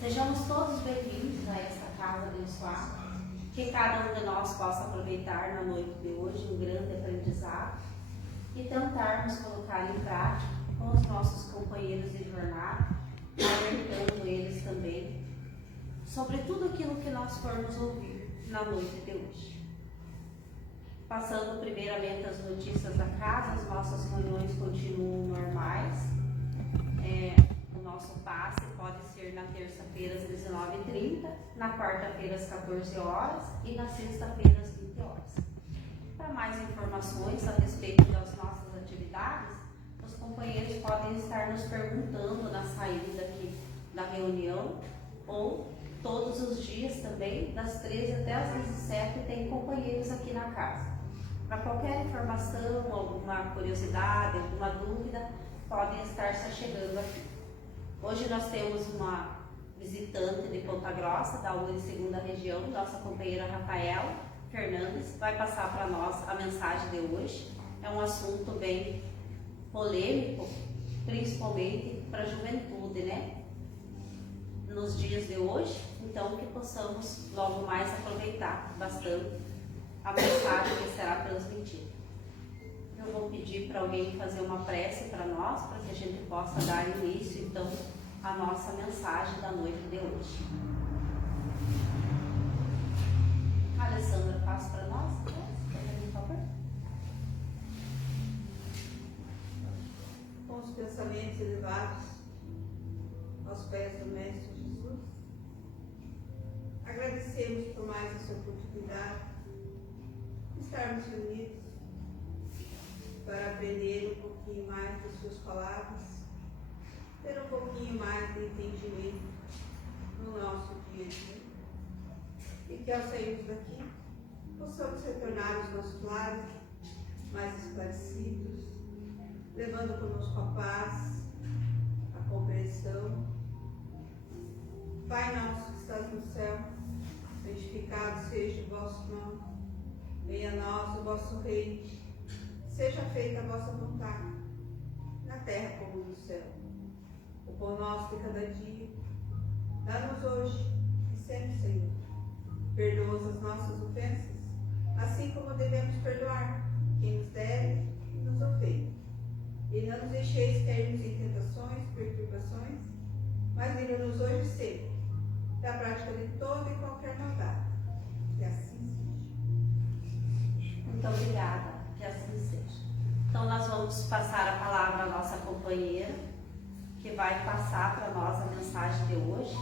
Sejamos todos bem-vindos a essa casa abençoada, que cada um de nós possa aproveitar na noite de hoje um grande aprendizado e tentarmos colocar em prática com os nossos companheiros de jornada, alertando eles também sobre tudo aquilo que nós formos ouvir na noite de hoje. Passando primeiramente as notícias da casa, as nossas reuniões continuam normais. O nosso passe pode ser na terça-feira às 19h30, na quarta-feira às 14 horas e na sexta-feira às 20 horas. Para mais informações a respeito das nossas atividades, os companheiros podem estar nos perguntando na saída aqui da reunião ou todos os dias também, das 13 até as 17, tem companheiros aqui na casa. Para qualquer informação, alguma curiosidade, alguma dúvida, podem estar se chegando aqui. Hoje nós temos uma visitante de Ponta Grossa, da UNI2ª Região, nossa companheira Rafaela Fernandes, vai passar para nós a mensagem de hoje. É um assunto bem polêmico, principalmente para a juventude, né? Nos dias de hoje, então que possamos logo mais aproveitar bastante a mensagem que será transmitida. Eu vou pedir para alguém fazer uma prece para nós, para que a gente possa dar início, então, à nossa mensagem da noite de hoje. Alessandra, faz para nós, por favor. Com os pensamentos elevados aos pés do Mestre Jesus, agradecemos por mais essa oportunidade de estarmos reunidos para aprender um pouquinho mais das suas palavras, ter um pouquinho mais de entendimento no nosso dia a dia, e que ao sairmos daqui possamos retornar aos nossos lares mais esclarecidos, levando conosco a paz, a compreensão. Pai nosso que estás no céu, santificado seja o vosso nome, venha a nós o vosso reino, seja feita a vossa vontade, na terra como no céu. O pão nosso de cada dia, dá-nos hoje e sempre, Senhor. Perdoa as nossas ofensas, assim como devemos perdoar quem nos deve e nos ofende. E não nos deixeis cairmos em tentações, perturbações, mas livra-nos hoje e sempre da prática de toda e qualquer maldade. Que assim seja. Muito obrigada, que assim seja. Então nós vamos passar a palavra à nossa companheira, que vai passar para nós a mensagem de hoje,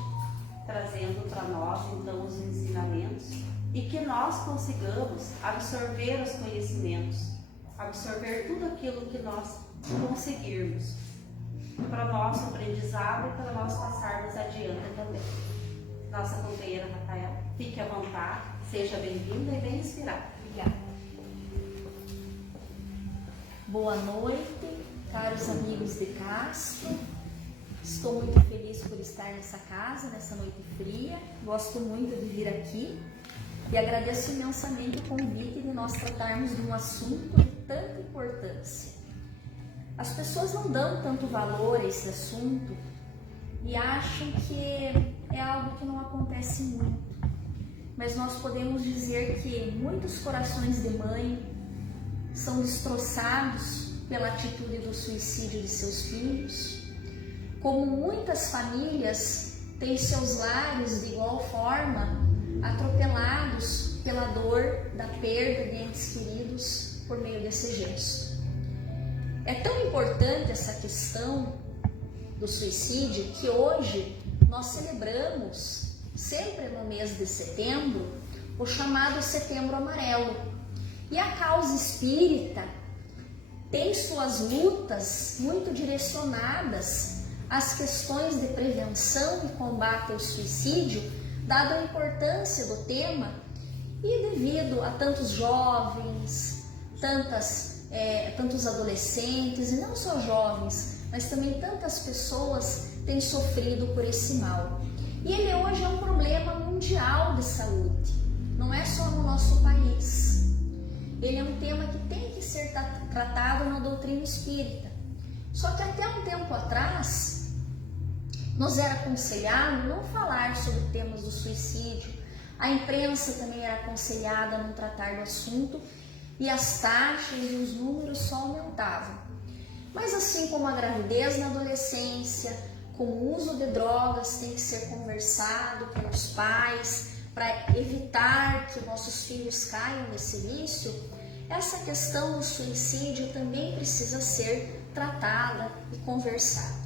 trazendo para nós então os ensinamentos e que nós consigamos absorver os conhecimentos, absorver tudo aquilo que nós conseguirmos para o nosso aprendizado e para nós passarmos adiante também. Nossa companheira Rafaela, fique à vontade, seja bem-vinda e bem inspirada. Obrigada. Boa noite, caros amigos de Castro. Estou muito feliz por estar nessa casa, nessa noite fria. Gosto muito de vir aqui e agradeço imensamente o convite de nós tratarmos de um assunto de tanta importância. As pessoas não dão tanto valor a esse assunto e acham que é algo que não acontece muito. Mas nós podemos dizer que muitos corações de mãe são destroçados pela atitude do suicídio de seus filhos, como muitas famílias têm seus lares de igual forma atropelados pela dor da perda de entes queridos por meio desse gesto. É tão importante essa questão do suicídio que hoje nós celebramos, sempre no mês de setembro, o chamado Setembro Amarelo. E a causa espírita tem suas lutas muito direcionadas às questões de prevenção e combate ao suicídio, dada a importância do tema e devido a tantos jovens, tantos adolescentes, e não só jovens, mas também tantas pessoas têm sofrido por esse mal. E ele hoje é um problema mundial de saúde, não é só no nosso país. Ele é um tema que tem que ser tratado na doutrina espírita. Só que até um tempo atrás, nos era aconselhado não falar sobre temas do suicídio. A imprensa também era aconselhada a não tratar do assunto e as taxas e os números só aumentavam. Mas assim como a gravidez na adolescência, como o uso de drogas tem que ser conversado pelos pais para evitar que nossos filhos caiam nesse vício, essa questão do suicídio também precisa ser tratada e conversada.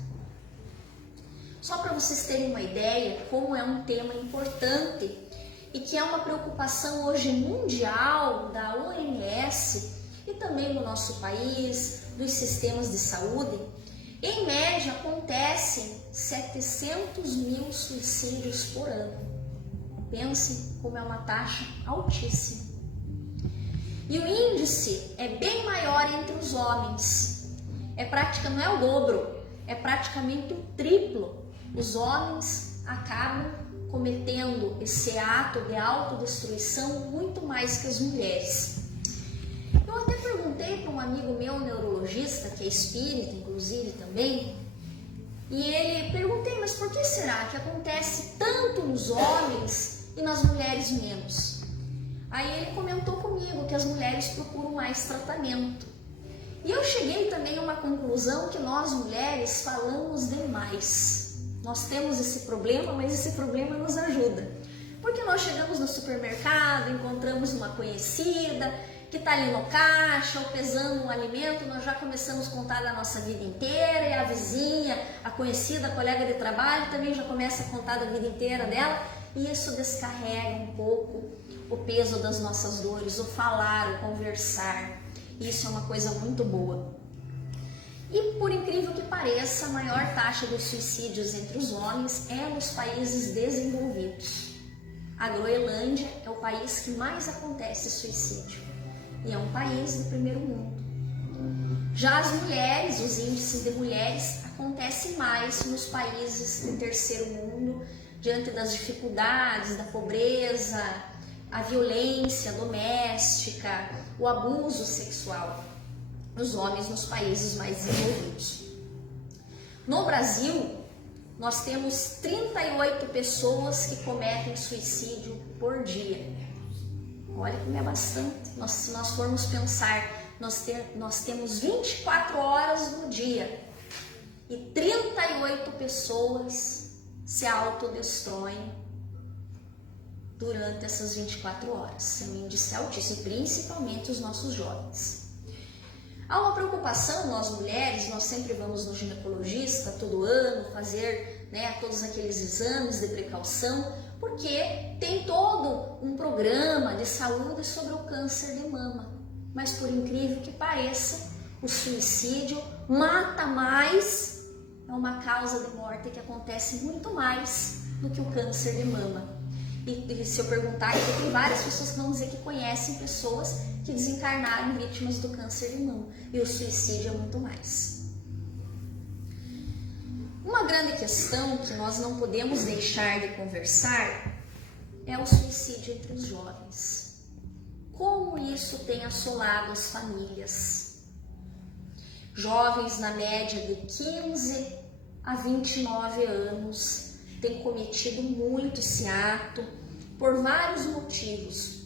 Só para vocês terem uma ideia como é um tema importante e que é uma preocupação hoje mundial da OMS e também do nosso país, dos sistemas de saúde, em média acontecem 700 mil suicídios por ano. Pense como é uma taxa altíssima. E o índice é bem maior entre os homens. Não é o dobro, é praticamente o triplo. Os homens acabam cometendo esse ato de autodestruição muito mais que as mulheres. Eu até perguntei para um amigo meu, neurologista, que é espírita, inclusive também, e perguntei, mas por que será que acontece tanto nos homens e nas mulheres menos? Aí ele comentou comigo que as mulheres procuram mais tratamento. E eu cheguei também a uma conclusão que nós mulheres falamos demais. Nós temos esse problema, mas esse problema nos ajuda. Porque nós chegamos no supermercado, encontramos uma conhecida que está ali no caixa ou pesando um alimento, nós já começamos a contar da nossa vida inteira, e a vizinha, a conhecida, a colega de trabalho também já começa a contar da vida inteira dela, e isso descarrega um pouco o peso das nossas dores, o falar, o conversar. Isso é uma coisa muito boa. E por incrível que pareça, a maior taxa de suicídios entre os homens é nos países desenvolvidos. A Groenlândia é o país que mais acontece suicídio e é um país do primeiro mundo. Já as mulheres, os índices de mulheres acontecem mais nos países do terceiro mundo, diante das dificuldades, da pobreza, a violência doméstica, o abuso sexual. Os homens nos países mais desenvolvidos. No Brasil, nós temos 38 pessoas que cometem suicídio por dia. Olha como é bastante. Se nós formos pensar, nós temos 24 horas no dia e 38 pessoas se autodestroem durante essas 24 horas. É um índice altíssimo, principalmente os nossos jovens. Há uma preocupação, nós mulheres, nós sempre vamos no ginecologista todo ano fazer todos aqueles exames de precaução, porque tem todo um programa de saúde sobre o câncer de mama. Mas por incrível que pareça, o suicídio mata mais, é uma causa de morte que acontece muito mais do que o câncer de mama. E se eu perguntar, aqui tem várias pessoas que vão dizer que conhecem pessoas que desencarnaram vítimas do câncer de mama. E o suicídio é muito mais. Uma grande questão que nós não podemos deixar de conversar é o suicídio entre os jovens. Como isso tem assolado as famílias. Jovens na média de 15 a 29 anos têm cometido muito esse ato por vários motivos.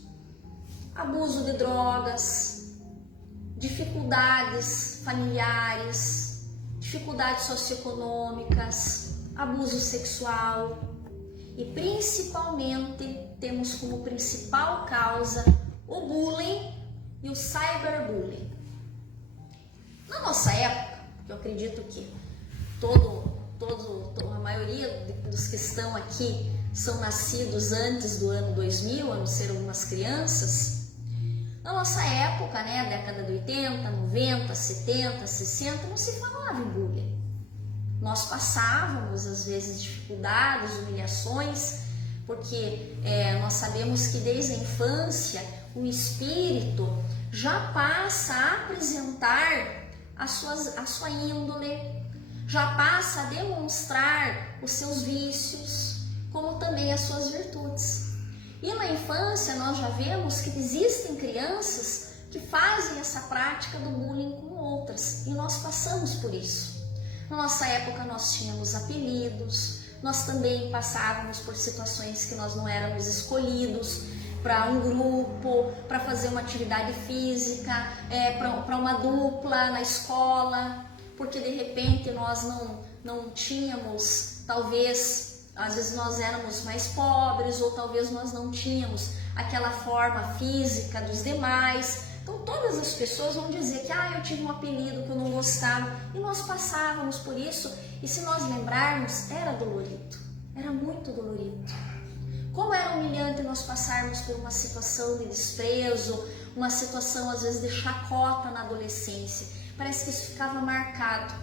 Abuso de drogas, dificuldades familiares, dificuldades socioeconômicas, abuso sexual e principalmente temos como principal causa o bullying e o cyberbullying. Na nossa época, eu acredito que a maioria dos que estão aqui são nascidos antes do ano 2000, a não ser algumas crianças. Na nossa época, década de 80, 90, 70, 60, não se falava em bullying. Nós passávamos, às vezes, dificuldades, humilhações, porque nós sabemos que desde a infância o espírito já passa a apresentar a sua índole, já passa a demonstrar os seus vícios, como também as suas virtudes. E na infância nós já vemos que existem crianças que fazem essa prática do bullying com outras, e nós passamos por isso. Na nossa época nós tínhamos apelidos, nós também passávamos por situações que nós não éramos escolhidos para um grupo, para fazer uma atividade física, para uma dupla na escola, porque de repente nós não tínhamos, talvez, às vezes nós éramos mais pobres, ou talvez nós não tínhamos aquela forma física dos demais. Então todas as pessoas vão dizer que eu tive um apelido que eu não gostava, e nós passávamos por isso, e se nós lembrarmos, era dolorido, era muito dolorido. Como era humilhante nós passarmos por uma situação de desprezo, uma situação às vezes de chacota na adolescência. Parece que isso ficava marcado.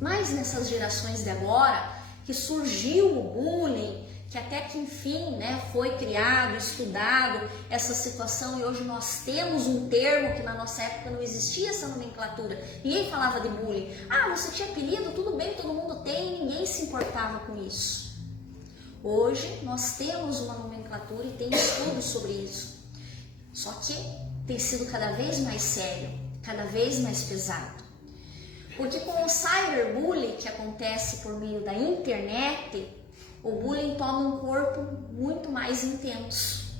Mas nessas gerações de agora, que surgiu o bullying, que até que enfim, né, foi criado, estudado essa situação, e hoje nós temos um termo que na nossa época não existia essa nomenclatura. Ninguém falava de bullying. Ah, você tinha apelido, tudo bem, todo mundo tem, ninguém se importava com isso. Hoje nós temos uma nomenclatura e tem estudos sobre isso. Só que tem sido cada vez mais sério, cada vez mais pesado. Porque com o cyberbullying que acontece por meio da internet, o bullying toma um corpo muito mais intenso.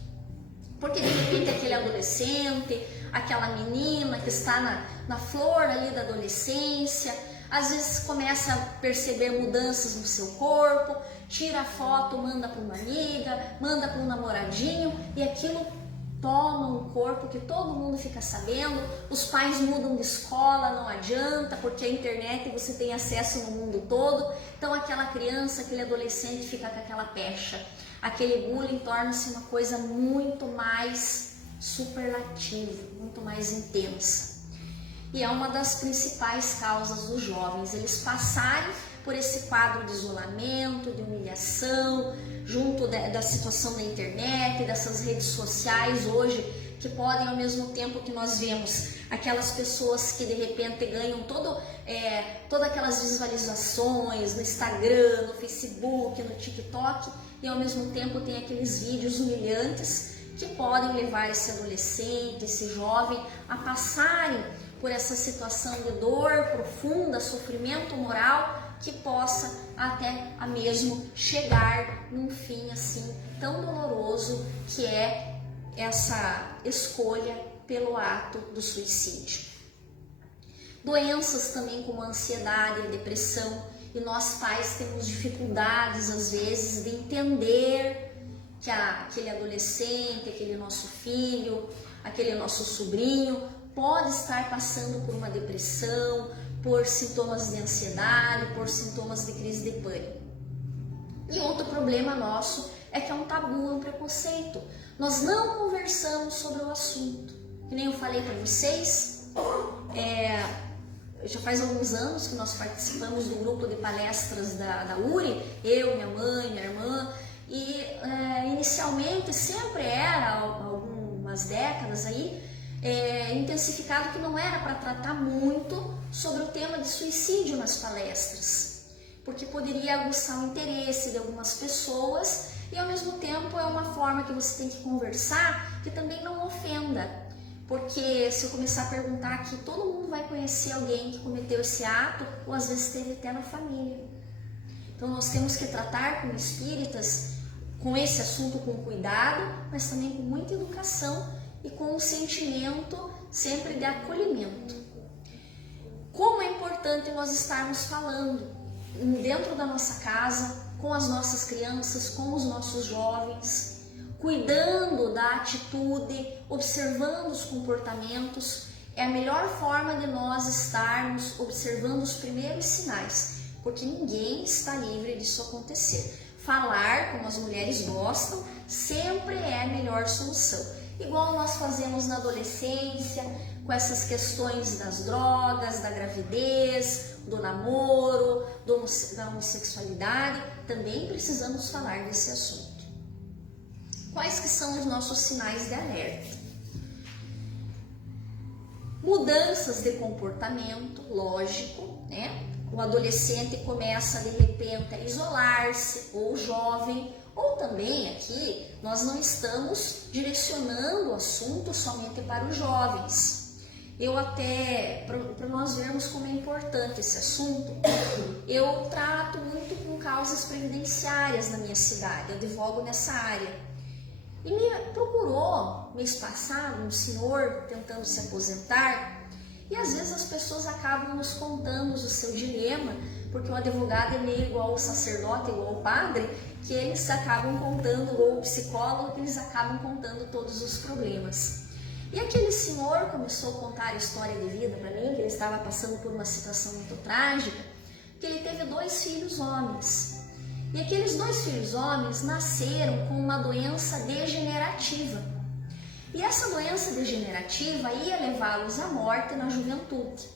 Porque de repente aquele adolescente, aquela menina que está na flor ali da adolescência, às vezes começa a perceber mudanças no seu corpo, tira a foto, manda para uma amiga, manda para um namoradinho, e aquilo toma um corpo que todo mundo fica sabendo. Os pais mudam de escola, não adianta, porque a internet você tem acesso no mundo todo. Então aquela criança, aquele adolescente fica com aquela pecha. Aquele bullying torna-se uma coisa muito mais superlativa, muito mais intensa. E é uma das principais causas dos jovens, eles passarem por esse quadro de isolamento, de humilhação, junto da situação da internet, dessas redes sociais hoje, que podem, ao mesmo tempo que nós vemos aquelas pessoas que de repente ganham todas aquelas visualizações no Instagram, no Facebook, no TikTok, e ao mesmo tempo tem aqueles vídeos humilhantes que podem levar esse adolescente, esse jovem a passarem por essa situação de dor profunda, sofrimento moral, que possa até a mesmo chegar num fim assim tão doloroso, que é essa escolha pelo ato do suicídio. Doenças também como a ansiedade, a depressão, e nós pais temos dificuldades às vezes de entender que aquele adolescente, aquele nosso filho, aquele nosso sobrinho pode estar passando por uma depressão, por sintomas de ansiedade, por sintomas de crise de pânico. E outro problema nosso é que é um tabu, é um preconceito. Nós não conversamos sobre o assunto. Que nem eu falei para vocês, já faz alguns anos que nós participamos do grupo de palestras da URI, eu, minha mãe, minha irmã, e inicialmente sempre era, algumas décadas aí, intensificado que não era para tratar muito sobre o tema de suicídio nas palestras, porque poderia aguçar o interesse de algumas pessoas, e ao mesmo tempo é uma forma que você tem que conversar que também não ofenda, porque se eu começar a perguntar aqui, todo mundo vai conhecer alguém que cometeu esse ato, ou às vezes teve até na família. Então nós temos que tratar como espíritas com esse assunto com cuidado, mas também com muita educação e com um sentimento sempre de acolhimento. Como é importante nós estarmos falando dentro da nossa casa, com as nossas crianças, com os nossos jovens, cuidando da atitude, observando os comportamentos. É a melhor forma de nós estarmos observando os primeiros sinais, porque ninguém está livre disso acontecer. Falar, como as mulheres gostam, sempre é a melhor solução. Igual nós fazemos na adolescência, com essas questões das drogas, da gravidez, do namoro, da homossexualidade, também precisamos falar desse assunto. Quais que são os nossos sinais de alerta? Mudanças de comportamento, lógico, né? O adolescente começa de repente a isolar-se, ou o jovem, ou também aqui nós não estamos direcionando o assunto somente para os jovens. Eu até, para nós vermos como é importante esse assunto, eu trato muito com causas previdenciárias na minha cidade, eu advogo nessa área. E me procurou mês passado um senhor tentando se aposentar, e às vezes as pessoas acabam nos contando o seu dilema, porque o advogado é meio igual o sacerdote, igual o padre, que eles acabam contando, ou o psicólogo, que eles acabam contando todos os problemas. E aquele senhor começou a contar a história de vida para mim, que ele estava passando por uma situação muito trágica, que ele teve 2 filhos homens. E aqueles 2 filhos homens nasceram com uma doença degenerativa. E essa doença degenerativa ia levá-los à morte na juventude.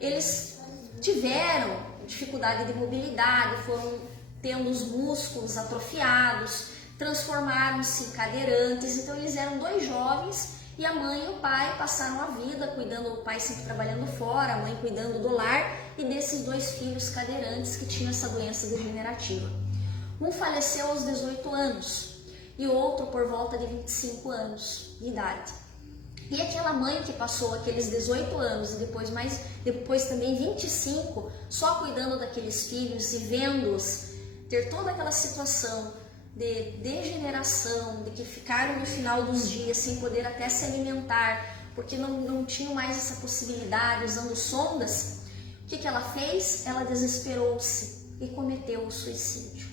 Eles tiveram dificuldade de mobilidade, foram tendo os músculos atrofiados, transformaram-se em cadeirantes. Então eles eram 2 jovens e a mãe e o pai passaram a vida cuidando, o pai sempre trabalhando fora, a mãe cuidando do lar e desses 2 filhos cadeirantes que tinham essa doença degenerativa. Um faleceu aos 18 anos e o outro por volta de 25 anos de idade. E aquela mãe que passou aqueles 18 anos e depois também 25 só cuidando daqueles filhos e vendo-os ter toda aquela situação de degeneração, de que ficaram no final dos dias sem poder até se alimentar, porque não tinham mais essa possibilidade, usando sondas, o que ela fez? Ela desesperou-se e cometeu o suicídio.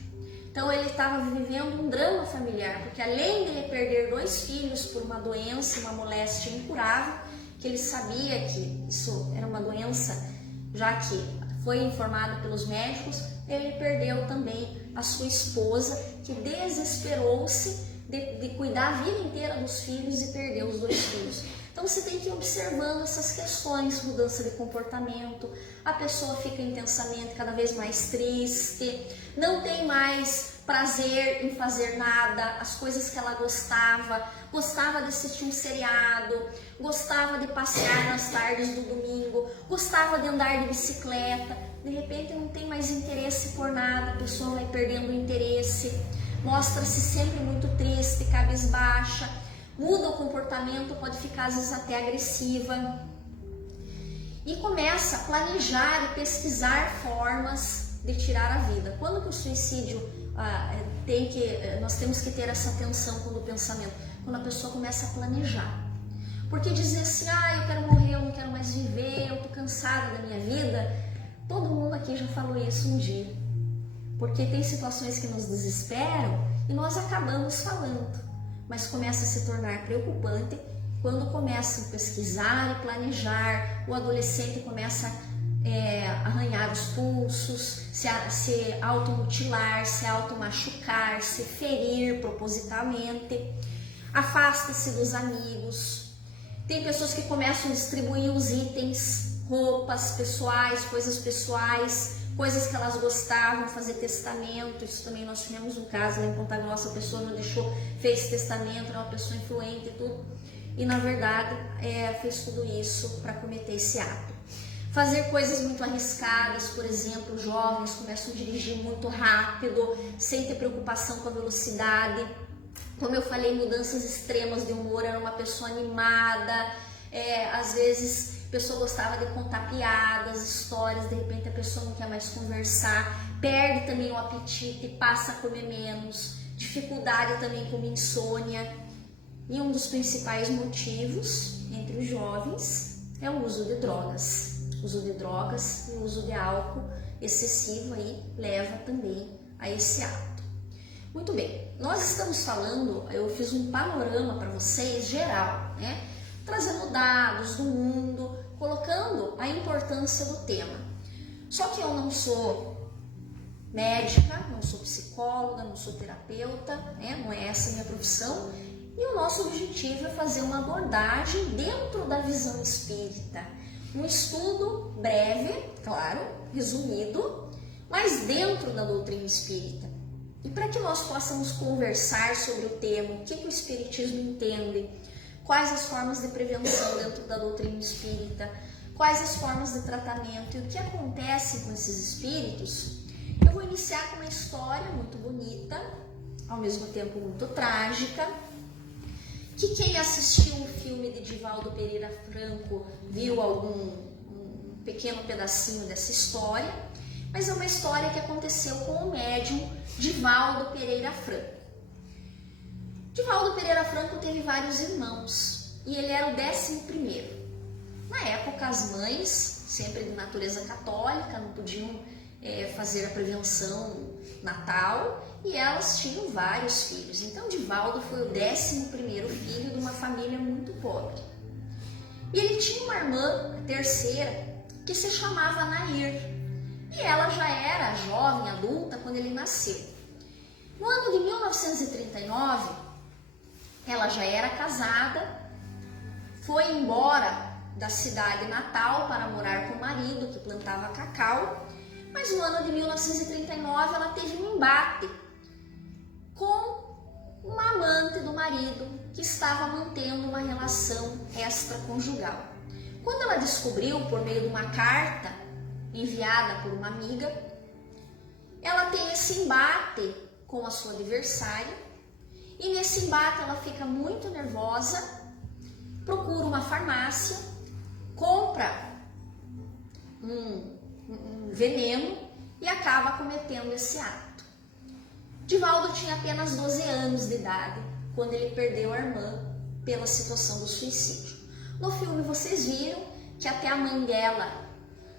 Então ele estava vivendo um drama familiar, porque além de ele perder 2 filhos por uma doença, uma moléstia incurável, que ele sabia que isso era uma doença, já que foi informado pelos médicos, ele perdeu também a sua esposa, que desesperou-se de cuidar a vida inteira dos filhos e perdeu os 2 filhos. Então você tem que ir observando essas questões, mudança de comportamento, a pessoa fica intensamente cada vez mais triste, não tem mais prazer em fazer nada, as coisas que ela gostava de assistir um seriado, gostava de passear nas tardes do domingo, gostava de andar de bicicleta, de repente não tem mais interesse por nada, a pessoa vai perdendo o interesse, mostra-se sempre muito triste, cabisbaixa, muda o comportamento, pode ficar às vezes até agressiva e começa a planejar e pesquisar formas de tirar a vida. Quando que o suicídio nós temos que ter essa atenção com o pensamento? Quando a pessoa começa a planejar. Porque dizer assim, eu quero morrer, eu não quero mais viver, eu tô cansada da minha vida, todo mundo aqui já falou isso um dia. Porque tem situações que nos desesperam e nós acabamos falando. Mas começa a se tornar preocupante quando começam a pesquisar e planejar, o adolescente começa a arranhar os pulsos, se automutilar, se automachucar, se ferir propositalmente, afasta-se dos amigos. Tem pessoas que começam a distribuir os itens, roupas pessoais, coisas que elas gostavam, fazer testamento. Isso também nós tivemos um caso lá em Ponta Grossa, a pessoa não deixou, fez testamento, era uma pessoa influente e tudo, e na verdade fez tudo isso para cometer esse ato. Fazer coisas muito arriscadas, por exemplo, jovens começam a dirigir muito rápido, sem ter preocupação com a velocidade. Como eu falei, mudanças extremas de humor, era uma pessoa animada, às vezes a pessoa gostava de contar piadas, histórias, de repente a pessoa não quer mais conversar, perde também o apetite, passa a comer menos, dificuldade também com insônia. E um dos principais motivos entre os jovens é o uso de drogas. O uso de drogas e o uso de álcool excessivo aí leva também a esse ato. Muito bem, nós estamos falando, eu fiz um panorama para vocês geral, né? Trazendo dados do mundo, colocando a importância do tema. Só que eu não sou médica, não sou psicóloga, não sou terapeuta, né? Não é essa a minha profissão. E o nosso objetivo é fazer uma abordagem dentro da visão espírita. Um estudo breve, claro, resumido, mas dentro da doutrina espírita. E para que nós possamos conversar sobre o tema, o que o espiritismo entende, quais as formas de prevenção dentro da doutrina espírita, quais as formas de tratamento e o que acontece com esses espíritos, eu vou iniciar com uma história muito bonita, ao mesmo tempo muito trágica, que quem assistiu o filme de Divaldo Pereira Franco viu um pequeno pedacinho dessa história, mas é uma história que aconteceu com o médium Divaldo Pereira Franco. Divaldo Pereira Franco teve vários irmãos e ele era o 11º. Na época, as mães, sempre de natureza católica, não podiam fazer a prevenção natal e elas tinham vários filhos. Então, Divaldo foi o 11º filho de uma família muito pobre. E ele tinha uma irmã, a terceira, que se chamava Nair. E ela já era jovem, adulta, quando ele nasceu. No ano de 1939, ela já era casada, foi embora da cidade natal para morar com o marido, que plantava cacau, Mas no ano de 1939 ela teve um embate com uma amante do marido que estava mantendo uma relação extraconjugal. Quando ela descobriu, por meio de uma carta enviada por uma amiga, ela tem esse embate com a sua adversária, e nesse embate ela fica muito nervosa, procura uma farmácia, compra um veneno e acaba cometendo esse ato. Divaldo tinha apenas 12 anos de idade quando ele perdeu a irmã pela situação do suicídio. No filme vocês viram que até a mãe dela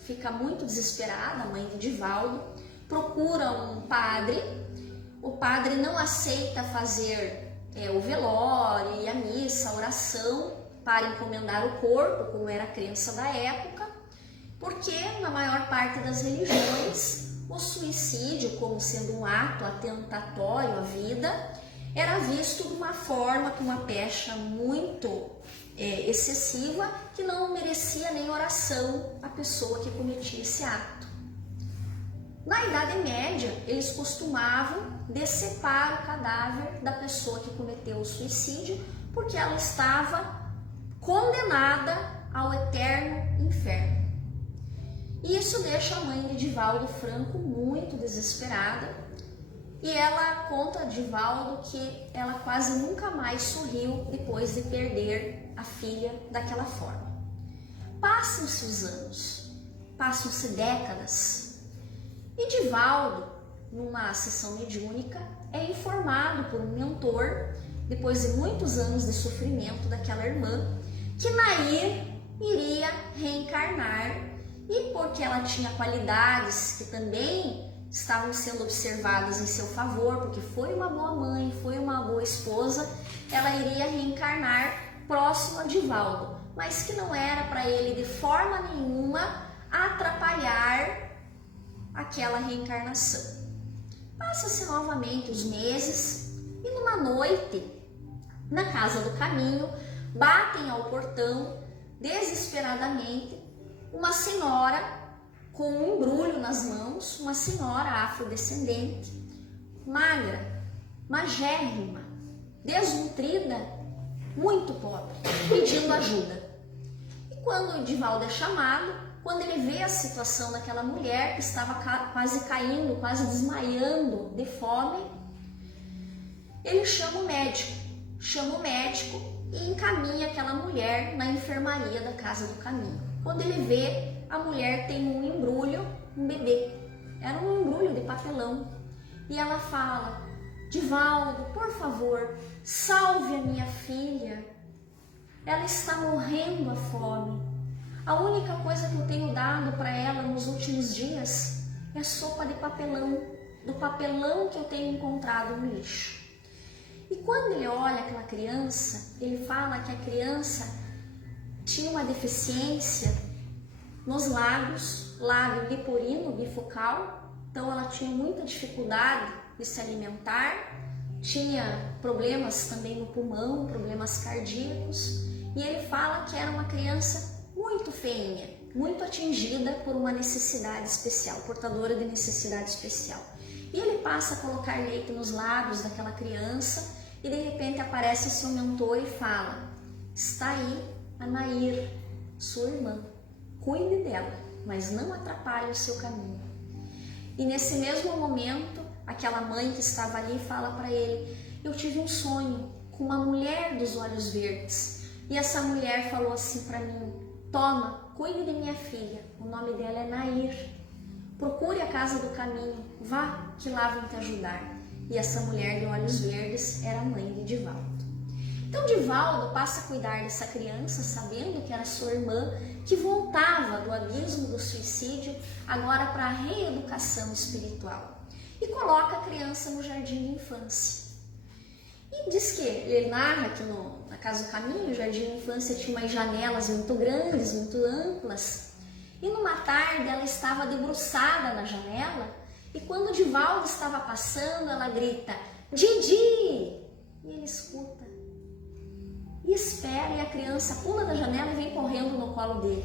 fica muito desesperada, a mãe de Divaldo, procura um padre, o padre não aceita fazer o velório e a missa, a oração para encomendar o corpo, como era a crença da época, porque na maior parte das religiões o suicídio, como sendo um ato atentatório à vida, era visto de uma forma, com uma pecha muito excessiva, que não merecia nem oração a pessoa que cometia esse ato. Na Idade Média, eles costumavam decepar o cadáver da pessoa que cometeu o suicídio, porque ela estava condenada ao eterno inferno. E isso deixa a mãe de Divaldo Franco muito desesperada, e ela conta a Divaldo que ela quase nunca mais sorriu depois de perder a filha daquela forma. Passam-se os anos, passam-se décadas, e Divaldo, numa sessão mediúnica, é informado por um mentor, depois de muitos anos de sofrimento daquela irmã, que Nair iria reencarnar, e porque ela tinha qualidades que também estavam sendo observadas em seu favor, porque foi uma boa mãe, foi uma boa esposa, ela iria reencarnar próximo a Divaldo, mas que não era para ele de forma nenhuma atrapalhar aquela reencarnação. Passa-se novamente os meses e numa noite, na casa do caminho, batem ao portão desesperadamente uma senhora com um embrulho nas mãos, uma senhora afrodescendente, magra, magérrima, desnutrida, muito pobre, pedindo ajuda. E quando o Divaldo é chamado, quando ele vê a situação daquela mulher que estava quase caindo, quase desmaiando de fome, ele chama o médico e encaminha aquela mulher na enfermaria da Casa do Caminho. Quando ele vê, a mulher tem um embrulho, um bebê. Era um embrulho de papelão. E ela fala: Divaldo, por favor, salve a minha filha. Ela está morrendo à fome. A única coisa que eu tenho dado para ela nos últimos dias é sopa de papelão, do papelão que eu tenho encontrado no lixo. E quando ele olha aquela criança, ele fala que a criança tinha uma deficiência nos lábios, lábio biporino, bifocal, então ela tinha muita dificuldade de se alimentar, tinha problemas também no pulmão, problemas cardíacos, e ele fala que era uma criança muito feinha, muito atingida por uma necessidade especial, portadora de necessidade especial. E ele passa a colocar leite nos lábios daquela criança e de repente aparece seu mentor e fala: está aí a Nair, sua irmã, cuide dela, mas não atrapalhe o seu caminho. E nesse mesmo momento, aquela mãe que estava ali fala para ele: eu tive um sonho com uma mulher dos olhos verdes, e essa mulher falou assim para mim: toma, cuide de minha filha, o nome dela é Nair, procure a Casa do Caminho, vá que lá vão te ajudar. E essa mulher de olhos verdes era a mãe de Divaldo. Então Divaldo passa a cuidar dessa criança, sabendo que era sua irmã, que voltava do abismo do suicídio agora para a reeducação espiritual, e coloca a criança no jardim de infância. E diz que ele narra que na Casa do Caminho, o jardim de infância tinha umas janelas muito grandes, muito amplas, e numa tarde ela estava debruçada na janela, e quando Divaldo estava passando, ela grita: Didi! E ele escuta e espera, e a criança pula da janela e vem correndo no colo dele.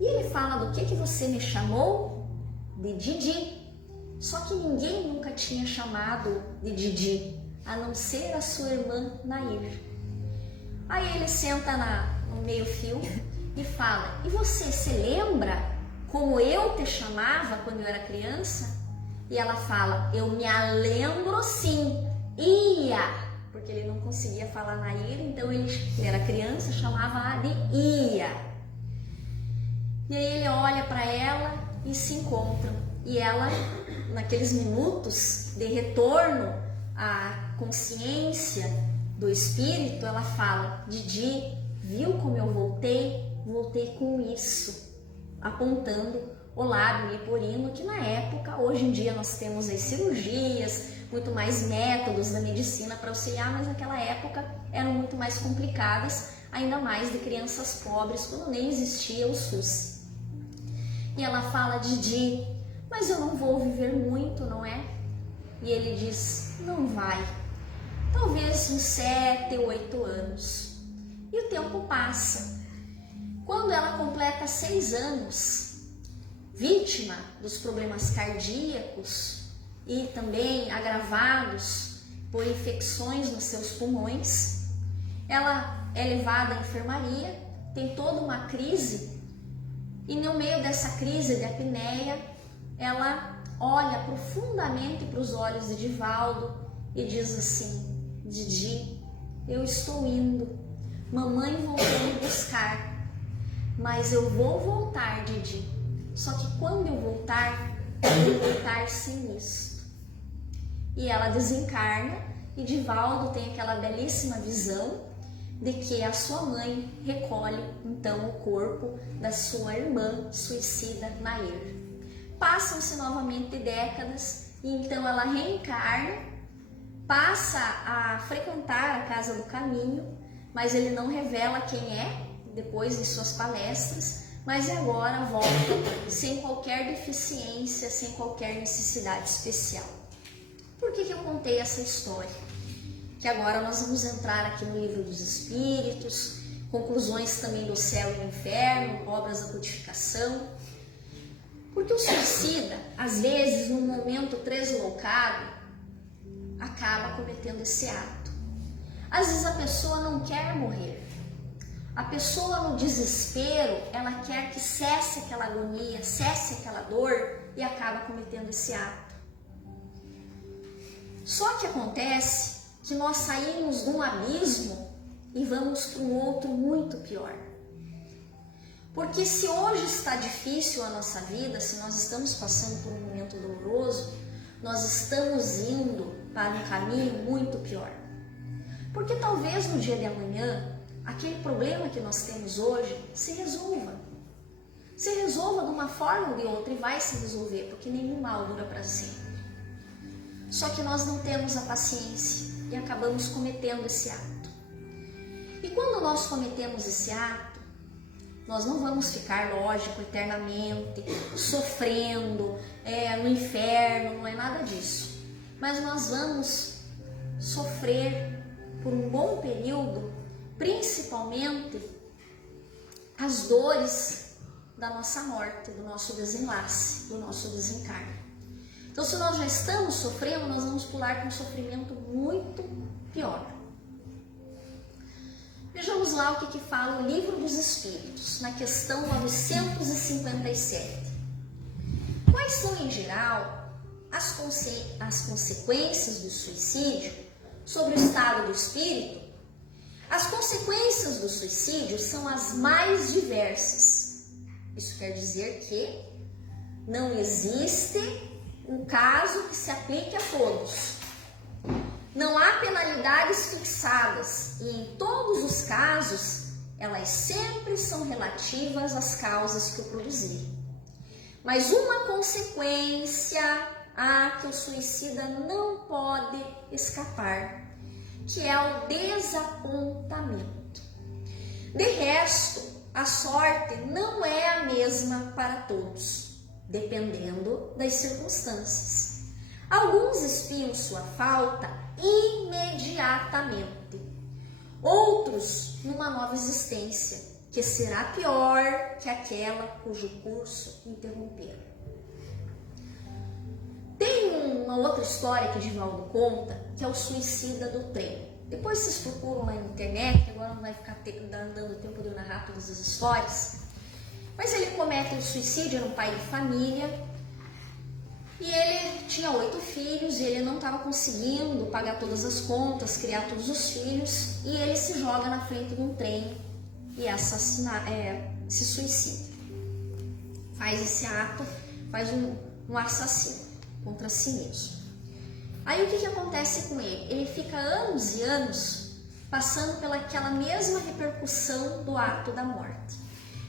E ele fala: do que você me chamou? de Didi. Só que ninguém nunca tinha chamado de Didi, a não ser a sua irmã Nair. Aí ele senta no meio-fio e fala: e você se lembra como eu te chamava quando eu era criança? E ela fala: eu me lembro sim, Ia, porque ele não conseguia falar Nair, então ele era criança, chamava de Ia. E aí ele olha para ela e se encontram. E ela, naqueles minutos de retorno à consciência do espírito, ela fala: Didi, viu como eu voltei? Voltei com isso, apontando o lábio leporino, que na época, hoje em dia nós temos as cirurgias, muito mais métodos da medicina para auxiliar, mas naquela época eram muito mais complicadas, ainda mais de crianças pobres, quando nem existia o SUS. E ela fala: Didi, mas eu não vou viver muito, não é? E ele diz: não vai. Talvez uns 7 ou 8 anos. E o tempo passa. Quando ela completa 6 anos, vítima dos problemas cardíacos e também agravados por infecções nos seus pulmões, ela é levada à enfermaria, tem toda uma crise, e no meio dessa crise de apneia, ela olha profundamente para os olhos de Divaldo e diz assim: Didi, eu estou indo, mamãe voltou me buscar, mas eu vou voltar, Didi, só que quando eu voltar sem isso. E ela desencarna e Divaldo tem aquela belíssima visão de que a sua mãe recolhe então o corpo da sua irmã suicida Nair. Passam-se novamente décadas e então ela reencarna, passa a frequentar a Casa do Caminho, mas ele não revela quem é depois de suas palestras, mas agora volta sem qualquer deficiência, sem qualquer necessidade especial. Por que eu contei essa história? Que agora nós vamos entrar aqui no Livro dos Espíritos, conclusões também do Céu e do Inferno, obras da codificação. Porque o suicida, às vezes, num momento deslocado, acaba cometendo esse ato. Às vezes a pessoa não quer morrer. A pessoa no desespero, ela quer que cesse aquela agonia, cesse aquela dor e acaba cometendo esse ato. Só que acontece que nós saímos de um abismo e vamos para um outro muito pior. Porque se hoje está difícil a nossa vida, se nós estamos passando por um momento doloroso, nós estamos indo para um caminho muito pior. Porque talvez no dia de amanhã, aquele problema que nós temos hoje se resolva. Se resolva de uma forma ou de outra e vai se resolver, porque nenhum mal dura para sempre. Só que nós não temos a paciência e acabamos cometendo esse ato. E quando nós cometemos esse ato, nós não vamos ficar, lógico, eternamente sofrendo no inferno, não é nada disso. Mas nós vamos sofrer por um bom período, principalmente as dores da nossa morte, do nosso desenlace, do nosso desencarne. Então, se nós já estamos sofrendo, nós vamos pular para um sofrimento muito pior. Vejamos lá o que fala o Livro dos Espíritos, na questão 957. Quais são, em geral, as consequências do suicídio sobre o estado do espírito? As consequências do suicídio são as mais diversas. Isso quer dizer que não existe um caso que se aplique a todos. Não há penalidades fixadas e em todos os casos elas sempre são relativas às causas que o produziram. Mas uma consequência a que o suicida não pode escapar, que é o desapontamento. De resto, a sorte não é a mesma para todos, dependendo das circunstâncias. Alguns espiam sua falta imediatamente, outros numa nova existência, que será pior que aquela cujo curso interromperam. uma outra história que Divaldo conta, que é o suicida do trem. Depois vocês procuram lá na internet, que agora não vai ficar dando tempo de eu narrar todas as histórias. Mas ele comete um suicídio, era um pai de família, e ele tinha 8 filhos, e ele não estava conseguindo pagar todas as contas, criar todos os filhos, e ele se joga na frente de um trem e se suicida. Faz esse ato, faz um assassino contra si mesmo. Aí o que acontece com ele? Ele fica anos e anos passando pelaquela mesma repercussão do ato da morte.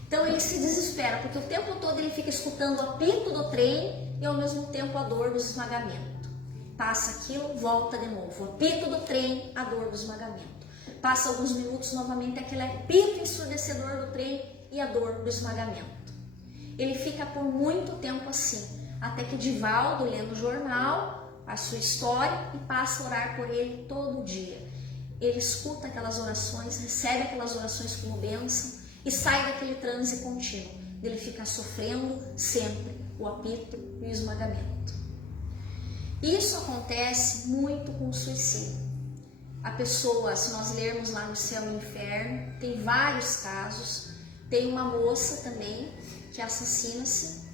Então ele se desespera, porque o tempo todo ele fica escutando o apito do trem e ao mesmo tempo a dor do esmagamento. Passa aquilo, volta de novo. O apito do trem, a dor do esmagamento. Passa alguns minutos novamente aquele apito ensurdecedor do trem e a dor do esmagamento. Ele fica por muito tempo assim, até que Divaldo, lendo o jornal, a sua história, e passa a orar por ele todo dia. Ele escuta aquelas orações, recebe aquelas orações como bênção e sai daquele transe contínuo, dele ficar sofrendo sempre o apito e o esmagamento. Isso acontece muito com o suicídio. A pessoa, se nós lermos lá no Céu e Inferno, tem vários casos. Tem uma moça também que assassina-se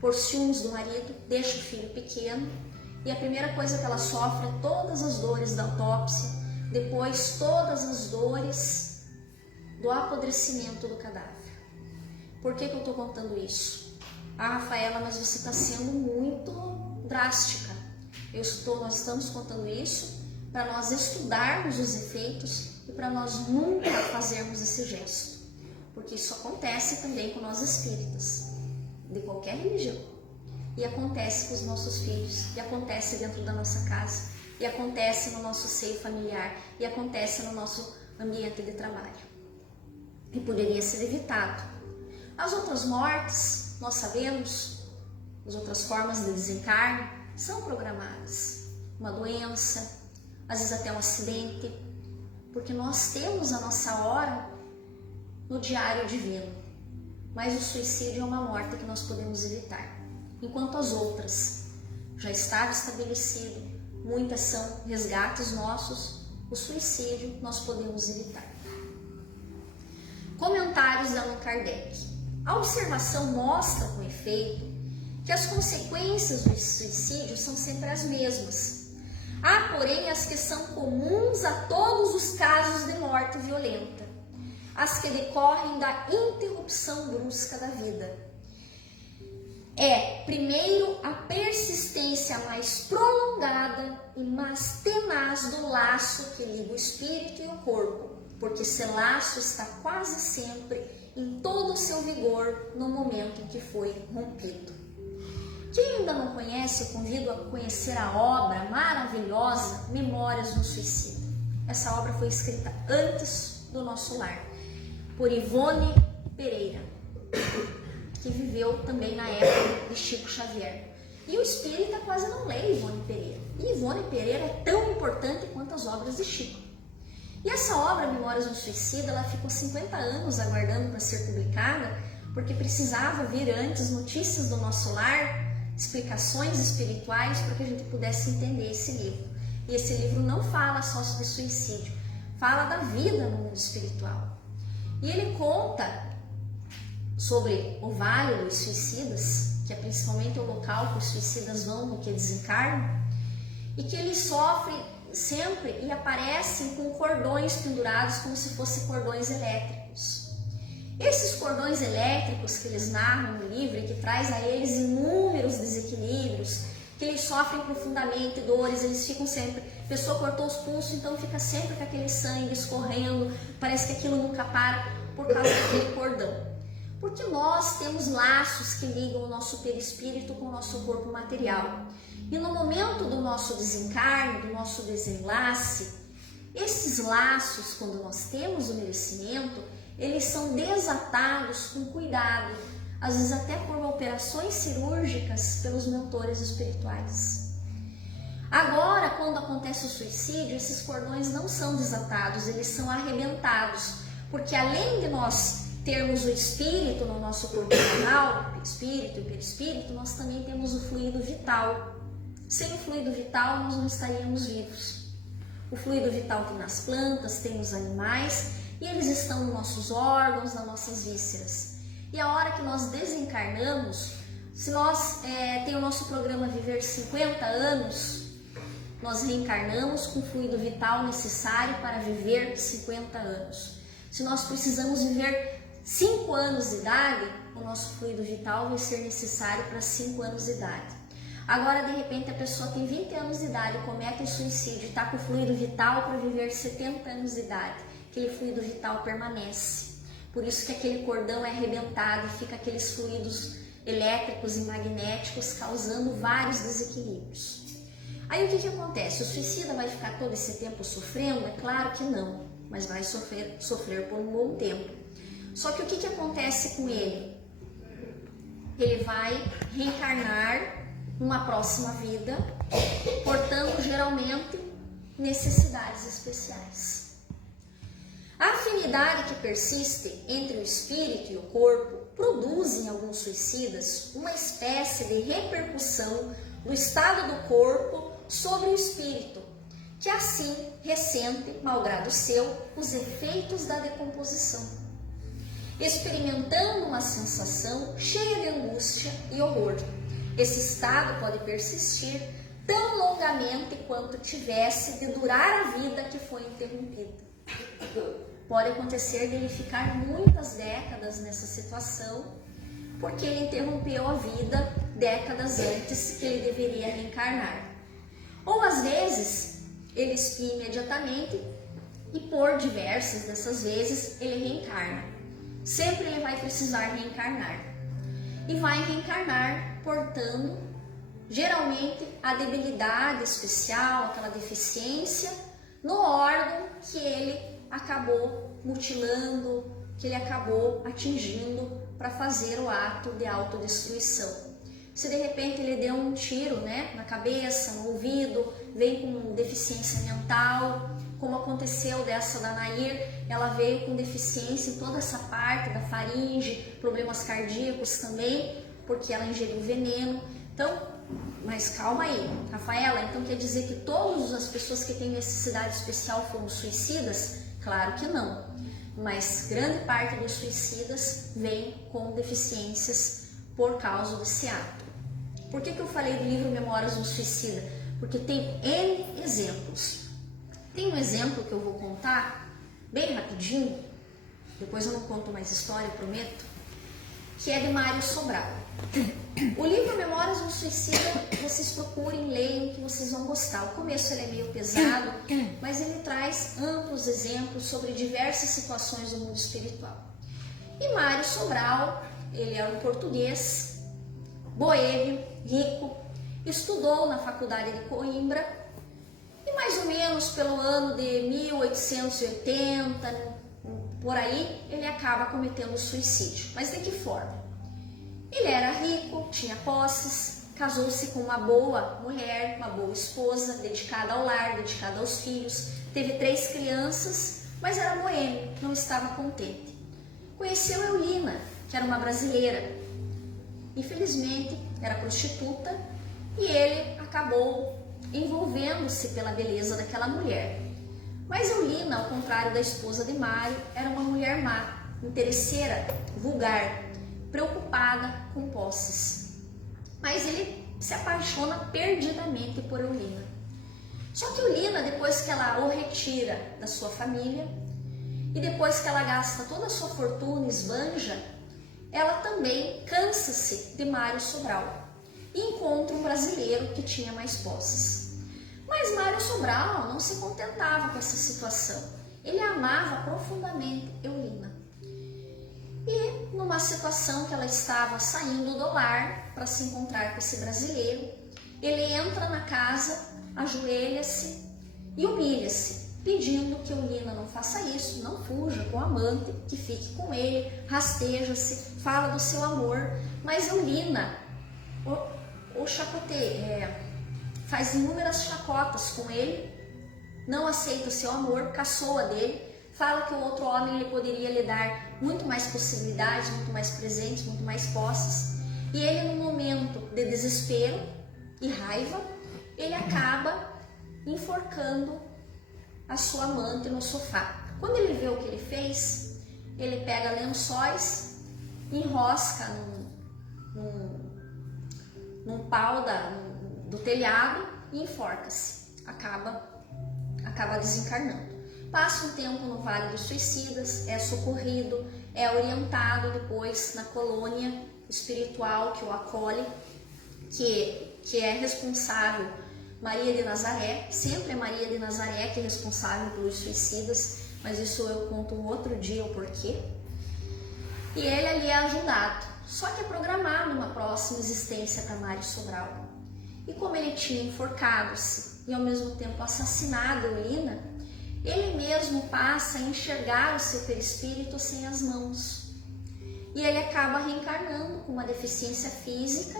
por ciúmes do marido, deixa o filho pequeno, e a primeira coisa que ela sofre é todas as dores da autópsia, depois todas as dores do apodrecimento do cadáver. Por que eu estou contando isso? Ah, Rafaela, mas você está sendo muito drástica. Nós estamos contando isso para nós estudarmos os efeitos e para nós nunca fazermos esse gesto. Porque isso acontece também com nós espíritas, de qualquer religião. E acontece com os nossos filhos, e acontece dentro da nossa casa, e acontece no nosso seio familiar, e acontece no nosso ambiente de trabalho. E poderia ser evitado. As outras mortes, nós sabemos, as outras formas de desencarne, são programadas. Uma doença, às vezes até um acidente, porque nós temos a nossa hora no diário divino. Mas o suicídio é uma morte que nós podemos evitar. Enquanto as outras já estavam estabelecidas, muitas são resgates nossos, o suicídio nós podemos evitar. Comentários de Allan Kardec. A observação mostra com efeito que as consequências do suicídio são sempre as mesmas. Há, porém, as que são comuns a todos os casos de morte violenta, as que decorrem da interrupção brusca da vida. É, primeiro, a persistência mais prolongada e mais tenaz do laço que liga o espírito e o corpo, porque esse laço está quase sempre em todo o seu vigor no momento em que foi rompido. Quem ainda não conhece, eu convido a conhecer a obra maravilhosa Memórias do Suicida. Essa obra foi escrita antes do nosso lar, por Ivone Pereira, que viveu também na época de Chico Xavier. E o espírita quase não lê Ivone Pereira. E Ivone Pereira é tão importante quanto as obras de Chico. E essa obra, Memórias do Suicida, ela ficou 50 anos aguardando para ser publicada, porque precisava vir antes notícias do nosso lar, explicações espirituais, para que a gente pudesse entender esse livro. E esse livro não fala só sobre suicídio, fala da vida no mundo espiritual. E ele conta sobre o Vale dos Suicidas, que é principalmente o local que os suicidas vão no que desencarnam, e que eles sofrem sempre e aparecem com cordões pendurados como se fossem cordões elétricos. Esses cordões elétricos que eles narram no livro e que traz a eles inúmeros desequilíbrios, que eles sofrem profundamente dores, eles ficam sempre, a pessoa cortou os pulsos, então fica sempre com aquele sangue escorrendo, parece que aquilo nunca para por causa daquele cordão. Porque nós temos laços que ligam o nosso perispírito com o nosso corpo material. E no momento do nosso desencarne, do nosso desenlace, esses laços, quando nós temos o merecimento, eles são desatados com cuidado, às vezes até por operações cirúrgicas pelos mentores espirituais. Agora, quando acontece o suicídio, esses cordões não são desatados, eles são arrebentados, porque além de nós termos o espírito no nosso corpo carnal, espírito e perispírito, nós também temos o fluido vital. Sem o fluido vital, nós não estaríamos vivos. O fluido vital tem nas plantas, tem nos animais, e eles estão nos nossos órgãos, nas nossas vísceras. E a hora que nós desencarnamos, se nós tem o nosso programa Viver 50 anos, nós reencarnamos com o fluido vital necessário para viver 50 anos. Se nós precisamos viver 5 anos de idade, o nosso fluido vital vai ser necessário para 5 anos de idade. Agora, de repente, a pessoa tem 20 anos de idade, comete um suicídio e está com o fluido vital para viver 70 anos de idade. Aquele fluido vital permanece. Por isso que aquele cordão é arrebentado e fica aqueles fluidos elétricos e magnéticos causando vários desequilíbrios. Aí o que acontece? O suicida vai ficar todo esse tempo sofrendo? É claro que não, mas vai sofrer por um bom tempo. Só que o que acontece com ele? Ele vai reencarnar numa próxima vida, portando geralmente necessidades especiais. A afinidade que persiste entre o espírito e o corpo produz em alguns suicidas uma espécie de repercussão do estado do corpo sobre o espírito, que assim ressente, malgrado seu, os efeitos da decomposição, experimentando uma sensação cheia de angústia e horror. Esse estado pode persistir tão longamente quanto tivesse de durar a vida que foi interrompida. Pode acontecer dele ficar muitas décadas nessa situação, porque ele interrompeu a vida décadas antes que ele deveria reencarnar. Ou às vezes, ele expia imediatamente e por diversas dessas vezes ele reencarna. Sempre ele vai precisar reencarnar. E vai reencarnar portando, geralmente, a debilidade especial, aquela deficiência no órgão que ele acabou mutilando, que ele acabou atingindo para fazer o ato de autodestruição. Se de repente ele deu um tiro, na cabeça, no ouvido, vem com deficiência mental, como aconteceu dessa da Nair, ela veio com deficiência em toda essa parte da faringe, problemas cardíacos também, porque ela ingeriu veneno. Então, mas calma aí, Rafaela, então quer dizer que todas as pessoas que têm necessidade especial foram suicidas? Claro que não, mas grande parte dos suicidas vem com deficiências por causa desse ato. Por que eu falei do livro Memórias do Suicida? Porque tem N exemplos. Tem um exemplo que eu vou contar bem rapidinho, depois eu não conto mais história, eu prometo, que é de Mário Sobral. O livro Memórias do Suicida, vocês procurem, leiam, que vocês vão gostar. O começo ele é meio pesado, mas ele traz amplos exemplos sobre diversas situações do mundo espiritual. E Mário Sobral, ele era um português, boêmio, rico, estudou na faculdade de Coimbra e mais ou menos pelo ano de 1880, por aí, ele acaba cometendo suicídio. Mas de que forma? Ele era rico, tinha posses, casou-se com uma boa mulher, uma boa esposa, dedicada ao lar, dedicada aos filhos, teve 3 crianças, mas era boêmio, não estava contente. Conheceu Eulina, que era uma brasileira. Infelizmente, era prostituta e ele acabou envolvendo-se pela beleza daquela mulher. Mas Eulina, ao contrário da esposa de Mário, era uma mulher má, interesseira, vulgar, preocupada com posses. Mas ele se apaixona perdidamente por Eulina. Só que Eulina, depois que ela o retira da sua família e depois que ela gasta toda a sua fortuna, esbanja, ela também cansa-se de Mário Sobral e encontra um brasileiro que tinha mais posses. Mas Mário Sobral não se contentava com essa situação. Ele amava profundamente Eulina. E numa situação que ela estava saindo do lar para se encontrar com esse brasileiro, ele entra na casa, ajoelha-se e humilha-se, pedindo que Eulina não faça isso, não fuja com o amante, que fique com ele, rasteja-se, fala do seu amor, mas Eulina o chacoteia, faz inúmeras chacotas com ele, não aceita o seu amor, caçoa dele, fala que o outro homem ele poderia lhe dar muito mais possibilidades, muito mais presentes, muito mais posses, e ele num momento de desespero e raiva, ele acaba enforcando a sua amante no sofá. Quando ele vê o que ele fez, ele pega lençóis, enrosca num pau do telhado e enforca-se. Acaba desencarnando. Passa um tempo no Vale dos Suicidas, é socorrido, é orientado depois na colônia espiritual que o acolhe, que é responsável, Maria de Nazaré. Sempre é Maria de Nazaré que é responsável pelos suicidas, mas isso eu conto um outro dia o porquê. E ele ali é ajudado, só que é programado uma próxima existência para Mário Sobral. E como ele tinha enforcado-se e ao mesmo tempo assassinado Eulina, ele mesmo passa a enxergar o seu perispírito sem as mãos. E ele acaba reencarnando com uma deficiência física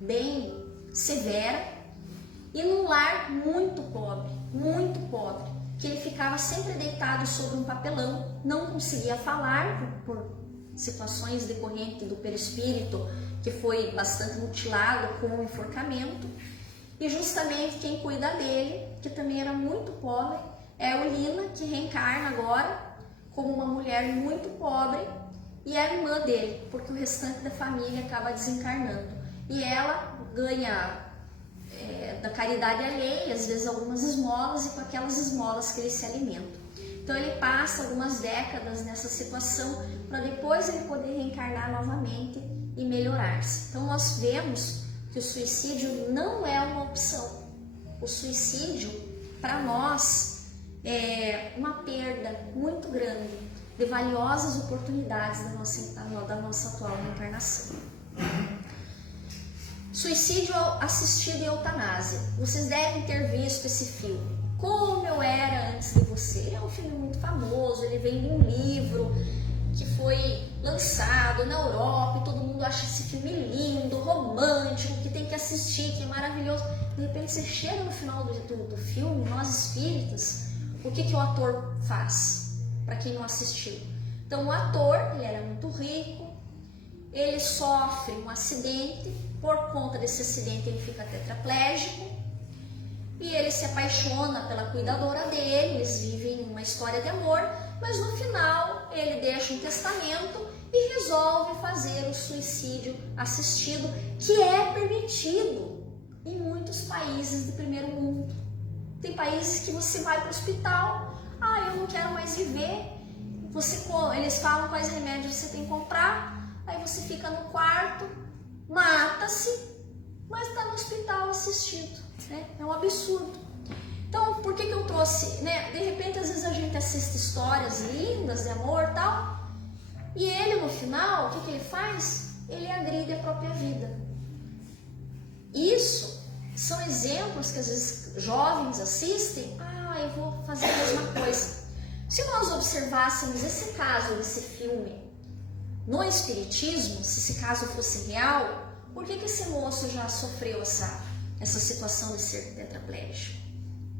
bem severa e num lar muito pobre, que ele ficava sempre deitado sobre um papelão, não conseguia falar por situações decorrentes do perispírito, que foi bastante mutilado com o enforcamento. E justamente quem cuida dele, que também era muito pobre, é a Eulina, que reencarna agora como uma mulher muito pobre, e é a irmã dele, porque o restante da família acaba desencarnando. E ela ganha da caridade alheia, às vezes algumas esmolas, e com aquelas esmolas que ele se alimenta. Então ele passa algumas décadas nessa situação para depois ele poder reencarnar novamente e melhorar-se. Então nós vemos que o suicídio não é uma opção. O suicídio, para nós, é uma perda muito grande de valiosas oportunidades da nossa atual reencarnação. Suicídio assistido e eutanásia. Vocês devem ter visto esse filme. Como Eu Era Antes de Você. Ele é um filme muito famoso, ele vem de um livro que foi lançado na Europa e todo mundo acha esse filme lindo, romântico, que tem que assistir, que é maravilhoso. De repente você chega no final do filme, nós espíritas, o que o ator faz? Para quem não assistiu. Então o ator, ele era muito rico, ele sofre um acidente, por conta desse acidente ele fica tetraplégico e ele se apaixona pela cuidadora dele, eles vivem uma história de amor, mas no final ele deixa um testamento e resolve fazer o suicídio assistido, que é permitido em muitos países do primeiro mundo. Tem países que você vai para o hospital, eu não quero mais viver, eles falam quais remédios você tem que comprar, aí você fica no quarto, mata-se, mas está no hospital assistido, né? É um absurdo. Então, por que eu trouxe, né? De repente, às vezes a gente assiste histórias lindas de amor e tal, e ele no final, o que ele faz? Ele agride a própria vida. Isso são exemplos que às vezes jovens assistem, eu vou fazer a mesma coisa. Se nós observássemos esse caso desse filme no Espiritismo, se esse caso fosse real, por que esse moço já sofreu essa situação de ser tetraplégico?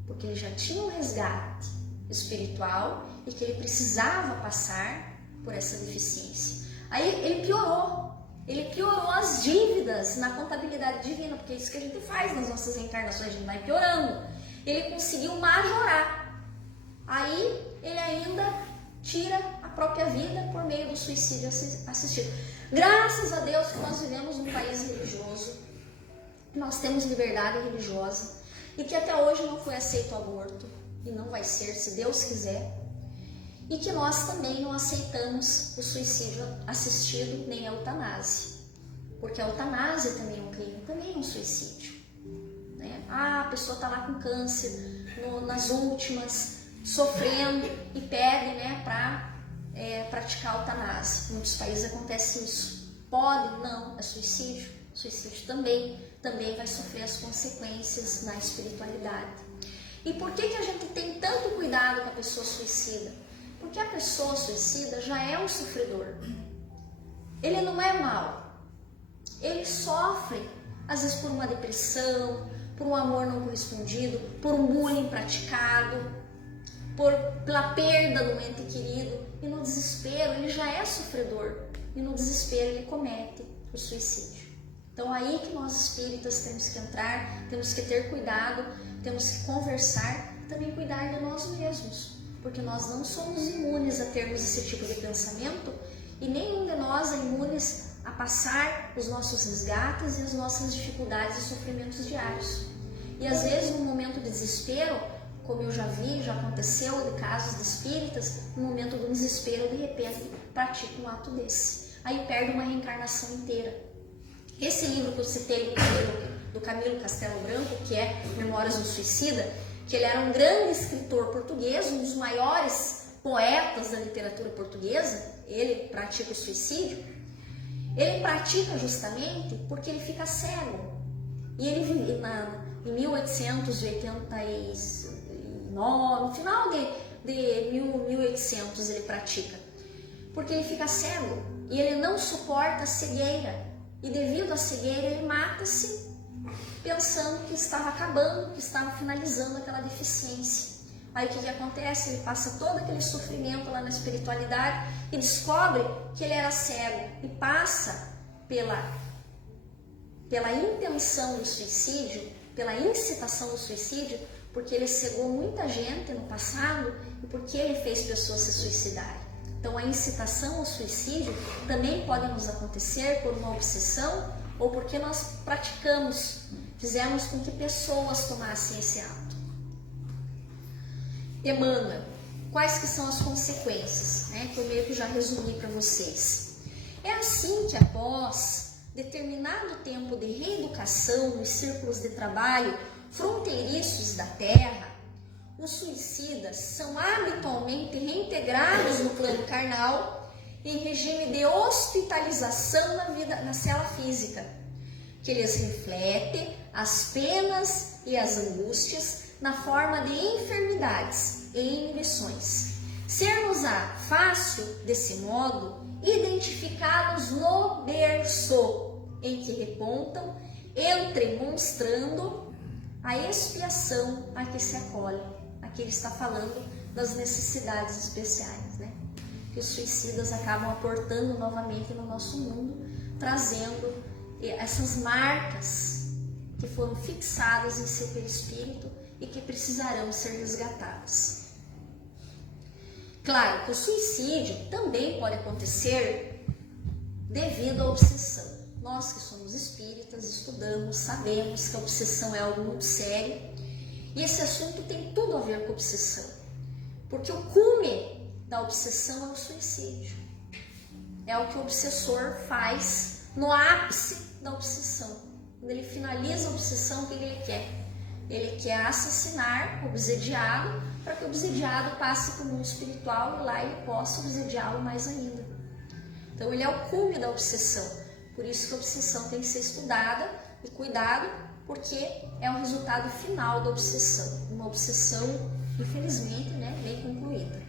Porque ele já tinha um resgate espiritual e que ele precisava passar por essa deficiência. Aí ele piorou as dívidas na contabilidade divina, porque é isso que a gente faz nas nossas reencarnações, a gente vai piorando. Ele conseguiu majorar. Aí ele ainda tira a própria vida por meio do suicídio assistido. Graças a Deus que nós vivemos num país religioso, nós temos liberdade religiosa e que até hoje não foi aceito o aborto e não vai ser, se Deus quiser, e que nós também não aceitamos o suicídio assistido nem a eutanásia, porque a eutanásia também é um crime, também é um suicídio, né? A pessoa está lá com câncer, nas últimas, sofrendo e pede, né, para praticar a eutanásia. Em muitos países acontece isso. Pode? Não, é suicídio. Suicídio também vai sofrer as consequências na espiritualidade. E por que a gente tem tanto cuidado com a pessoa suicida? Porque a pessoa suicida já é um sofredor. Ele não é mau. Ele sofre, às vezes, por uma depressão, por um amor não correspondido, por um bullying praticado, pela perda do ente querido. E no desespero, ele já é sofredor. E no desespero, ele comete o suicídio. Então aí que nós espíritas temos que entrar, temos que ter cuidado, temos que conversar, também cuidar de nós mesmos, porque nós não somos imunes a termos esse tipo de pensamento e nenhum de nós é imunes a passar os nossos resgates e as nossas dificuldades e sofrimentos diários. E às vezes no momento de desespero, como eu já vi, já aconteceu de casos de espíritas, no momento do desespero, de repente, pratica um ato desse. Aí perde uma reencarnação inteira. Esse livro que eu citei do Camilo Castelo Branco, que é Memórias do Suicida, que ele era um grande escritor português, um dos maiores poetas da literatura portuguesa, ele pratica o suicídio. Ele pratica justamente porque ele fica cego. E ele vive em 1889, no final de 1800 ele pratica. Porque ele fica cego e ele não suporta a cegueira. E devido à cegueira ele mata-se pensando que estava acabando, que estava finalizando aquela deficiência. Aí o que acontece? Ele passa todo aquele sofrimento lá na espiritualidade e descobre que ele era cego e passa pela intenção do suicídio, pela incitação do suicídio, porque ele cegou muita gente no passado e porque ele fez pessoas se suicidarem. Então a incitação ao suicídio também pode nos acontecer por uma obsessão ou porque nós fizemos com que pessoas tomassem esse ato. Emmanuel, quais que são as consequências, né, que eu meio que já resumi para vocês. É assim que após determinado tempo de reeducação nos círculos de trabalho fronteiriços da Terra, os suicidas são habitualmente reintegrados no plano carnal em regime de hospitalização na cela física, que lhes reflete as penas e as angústias na forma de enfermidades e inibições. Ser-nos-á fácil, desse modo, identificados no berço em que repontam, entremonstrando a expiação a que se acolhe. Aqui ele está falando das necessidades especiais, né? Que os suicidas acabam aportando novamente no nosso mundo, trazendo essas marcas que foram fixadas em seu perispírito e que precisarão ser resgatadas. Claro que o suicídio também pode acontecer devido à obsessão. Nós que somos espíritas, estudamos, sabemos que a obsessão é algo muito sério e esse assunto tem tudo a ver com a obsessão, porque o cume da obsessão é o suicídio. É o que o obsessor faz no ápice da obsessão. Quando ele finaliza a obsessão, o que ele quer? Ele quer assassinar o obsediado para que o obsediado passe para o mundo espiritual e lá ele possa obsediá-lo mais ainda. Então ele é o cume da obsessão. Por isso que a obsessão tem que ser estudada e cuidado, porque é o resultado final da obsessão. Uma obsessão, infelizmente, né, bem concluída.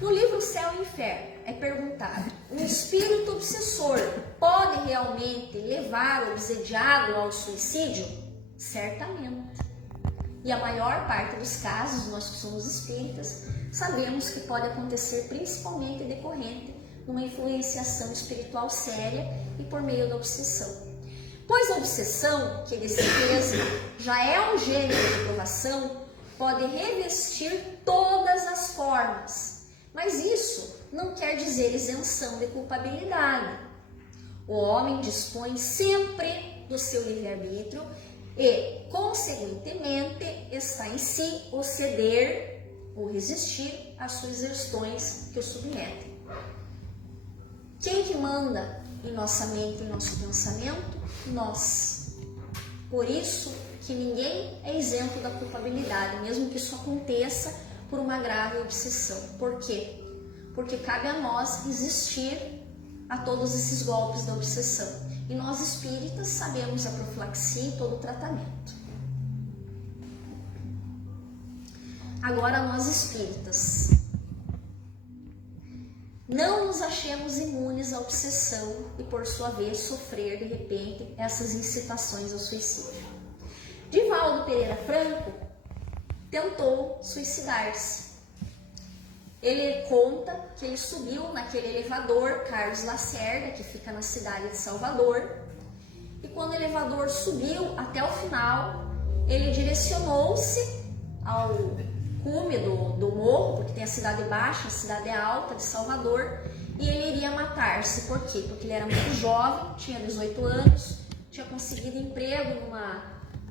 No livro Céu e Inferno é perguntado: um espírito obsessor pode realmente levar o obsediado ao suicídio? Certamente. E a maior parte dos casos, nós que somos espíritas, sabemos que pode acontecer principalmente decorrente de uma influenciação espiritual séria e por meio da obsessão. Pois a obsessão, que de certeza já é um gênero de provação, pode revestir todas as formas, mas isso não quer dizer isenção de culpabilidade. O homem dispõe sempre do seu livre-arbítrio e, consequentemente, está em si o ceder ou resistir às sugestões que o submetem. Quem que manda em nossa mente, em nosso pensamento? Nós. Por isso que ninguém é isento da culpabilidade, mesmo que isso aconteça por uma grave obsessão. Por quê? Porque cabe a nós resistir a todos esses golpes da obsessão. E nós espíritas sabemos a profilaxia e todo o tratamento. Agora nós espíritas não nos achemos imunes à obsessão e por sua vez sofrer de repente essas incitações ao suicídio. Divaldo Pereira Franco tentou suicidar-se. Ele conta que ele subiu naquele elevador Carlos Lacerda, que fica na cidade de Salvador, e quando o elevador subiu até o final, ele direcionou-se ao cume do morro, porque tem a cidade baixa, a cidade alta de Salvador, e ele iria matar-se. Por quê? Porque ele era muito jovem, tinha 18 anos, tinha conseguido emprego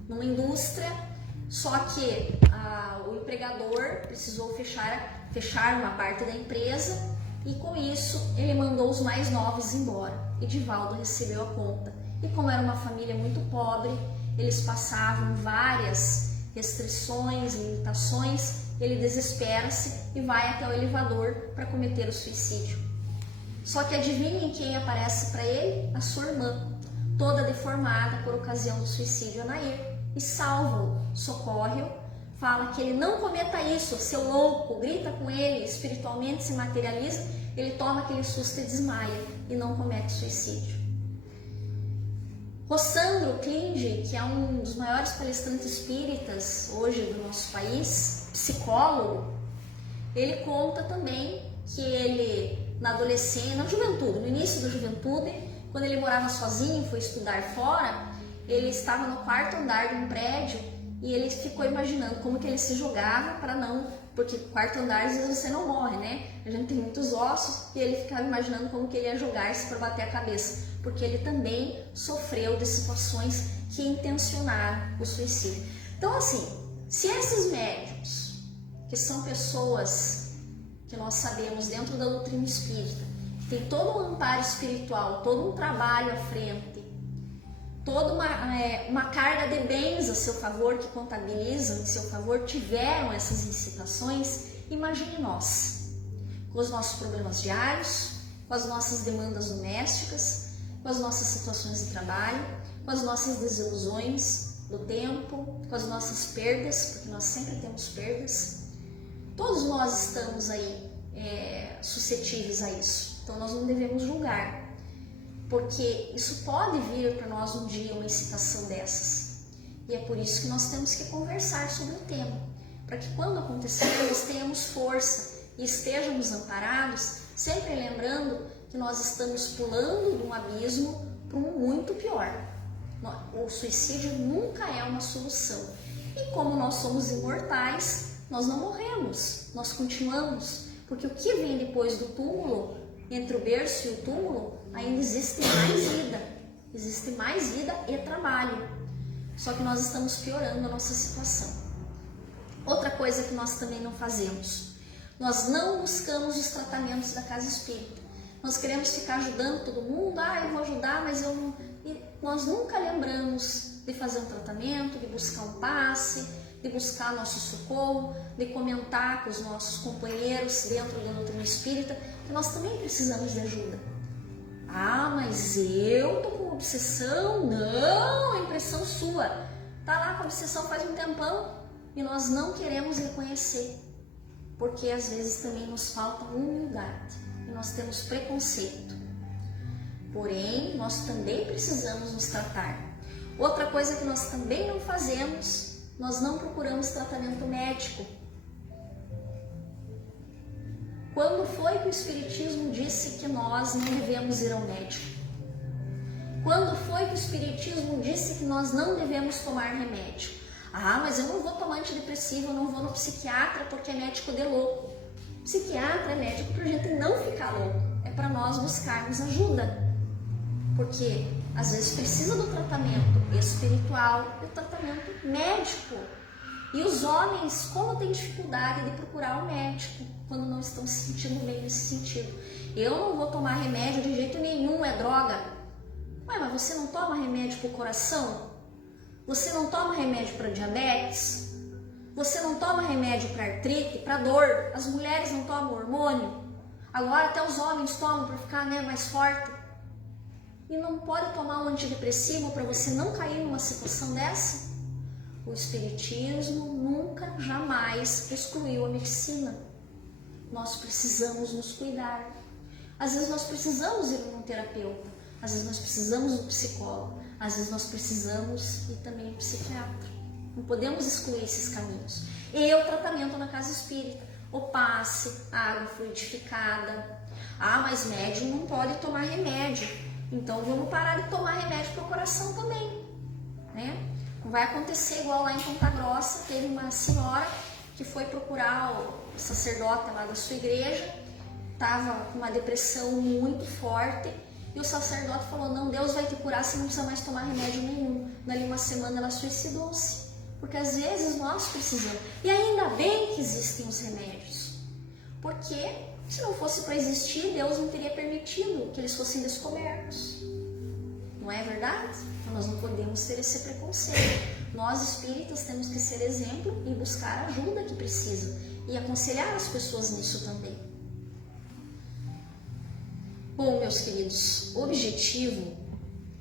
numa indústria, só que o empregador precisou fechar uma parte da empresa, e com isso ele mandou os mais novos embora. E Divaldo recebeu a conta. E como era uma família muito pobre, eles passavam várias restrições, limitações, ele desespera-se e vai até o elevador para cometer o suicídio. Só que adivinhem quem aparece para ele? A sua irmã, toda deformada por ocasião do suicídio, Anair, e salva-o, socorre-o, fala que ele não cometa isso, seu louco, grita com ele, espiritualmente se materializa, ele toma aquele susto e desmaia e não comete suicídio. Rossandro Klinge, que é um dos maiores palestrantes espíritas hoje do nosso país, psicólogo, ele conta também que ele, na adolescência, na juventude, no início da juventude, quando ele morava sozinho, foi estudar fora, ele estava no quarto andar de um prédio e ele ficou imaginando como que ele se jogava para não, porque quarto andar às vezes você não morre, né? A gente tem muitos ossos, e ele ficava imaginando como que ele ia jogar-se para bater a cabeça, porque ele também sofreu de situações que intencionaram o suicídio. Então, assim, se esses médiums, que são pessoas que nós sabemos dentro da doutrina espírita, que tem todo um amparo espiritual, todo um trabalho à frente, toda uma carga de bens a seu favor, que contabilizam em seu favor, tiveram essas incitações, imagine nós, com os nossos problemas diários, com as nossas demandas domésticas, com as nossas situações de trabalho, com as nossas desilusões do tempo, com as nossas perdas, porque nós sempre temos perdas. Todos nós estamos aí suscetíveis a isso, então nós não devemos julgar, porque isso pode vir para nós um dia uma incitação dessas, e é por isso que nós temos que conversar sobre o tema, para que quando acontecer nós tenhamos força e estejamos amparados, sempre lembrando que nós estamos pulando de um abismo para um muito pior. O suicídio nunca é uma solução, e como nós somos imortais, nós não morremos, nós continuamos, porque o que vem depois do túmulo, entre o berço e o túmulo, ainda existe mais vida e trabalho, só que nós estamos piorando a nossa situação. Outra coisa que nós também não fazemos, nós não buscamos os tratamentos da casa espírita. Nós queremos ficar ajudando todo mundo, eu vou ajudar, mas eu não... E nós nunca lembramos de fazer um tratamento, de buscar um passe, de buscar nosso socorro, de comentar com os nossos companheiros dentro da doutrina espírita, que nós também precisamos de ajuda. Mas eu tô com obsessão? Não, é impressão sua. Tá lá com obsessão faz um tempão e nós não queremos reconhecer, porque às vezes também nos falta humildade e nós temos preconceito. Porém, nós também precisamos nos tratar. Outra coisa que nós também não fazemos, nós não procuramos tratamento médico. Quando foi que o Espiritismo disse que nós não devemos ir ao médico? Quando foi que o Espiritismo disse que nós não devemos tomar remédio? Mas eu não vou tomar antidepressivo, eu não vou no psiquiatra porque é médico de louco. Psiquiatra é médico para a gente não ficar louco, é para nós buscarmos ajuda. Porque às vezes precisa do tratamento espiritual e do tratamento médico. E os homens, como têm dificuldade de procurar o médico quando não estão se sentindo bem nesse sentido? Eu não vou tomar remédio de jeito nenhum, é droga. Mas você não toma remédio para o coração? Você não toma remédio para diabetes? Você não toma remédio para artrite, para dor? As mulheres não tomam hormônio? Agora até os homens tomam para ficar mais forte. E não pode tomar um antidepressivo para você não cair numa situação dessa? O Espiritismo nunca, jamais excluiu a medicina. Nós precisamos nos cuidar. Às vezes nós precisamos ir a um terapeuta, às vezes nós precisamos do psicólogo, às vezes nós precisamos ir também ao psiquiatra. Não podemos excluir esses caminhos. E o tratamento na casa espírita, o passe, a água fluidificada. Mas médium não pode tomar remédio. Então vamos parar de tomar remédio para o coração também, né? Não vai acontecer igual lá em Ponta Grossa, teve uma senhora que foi procurar o sacerdote lá da sua igreja, estava com uma depressão muito forte, e o sacerdote falou: não, Deus vai te curar, você não precisa mais tomar remédio nenhum. Dali uma semana ela suicidou-se, porque às vezes nós precisamos. E ainda bem que existem os remédios, porque se não fosse para existir, Deus não teria permitido que eles fossem descobertos. Não é verdade? Então nós não podemos ter esse preconceito. Nós espíritas temos que ser exemplo e buscar a ajuda que precisa e aconselhar as pessoas nisso também. Bom, meus queridos, o objetivo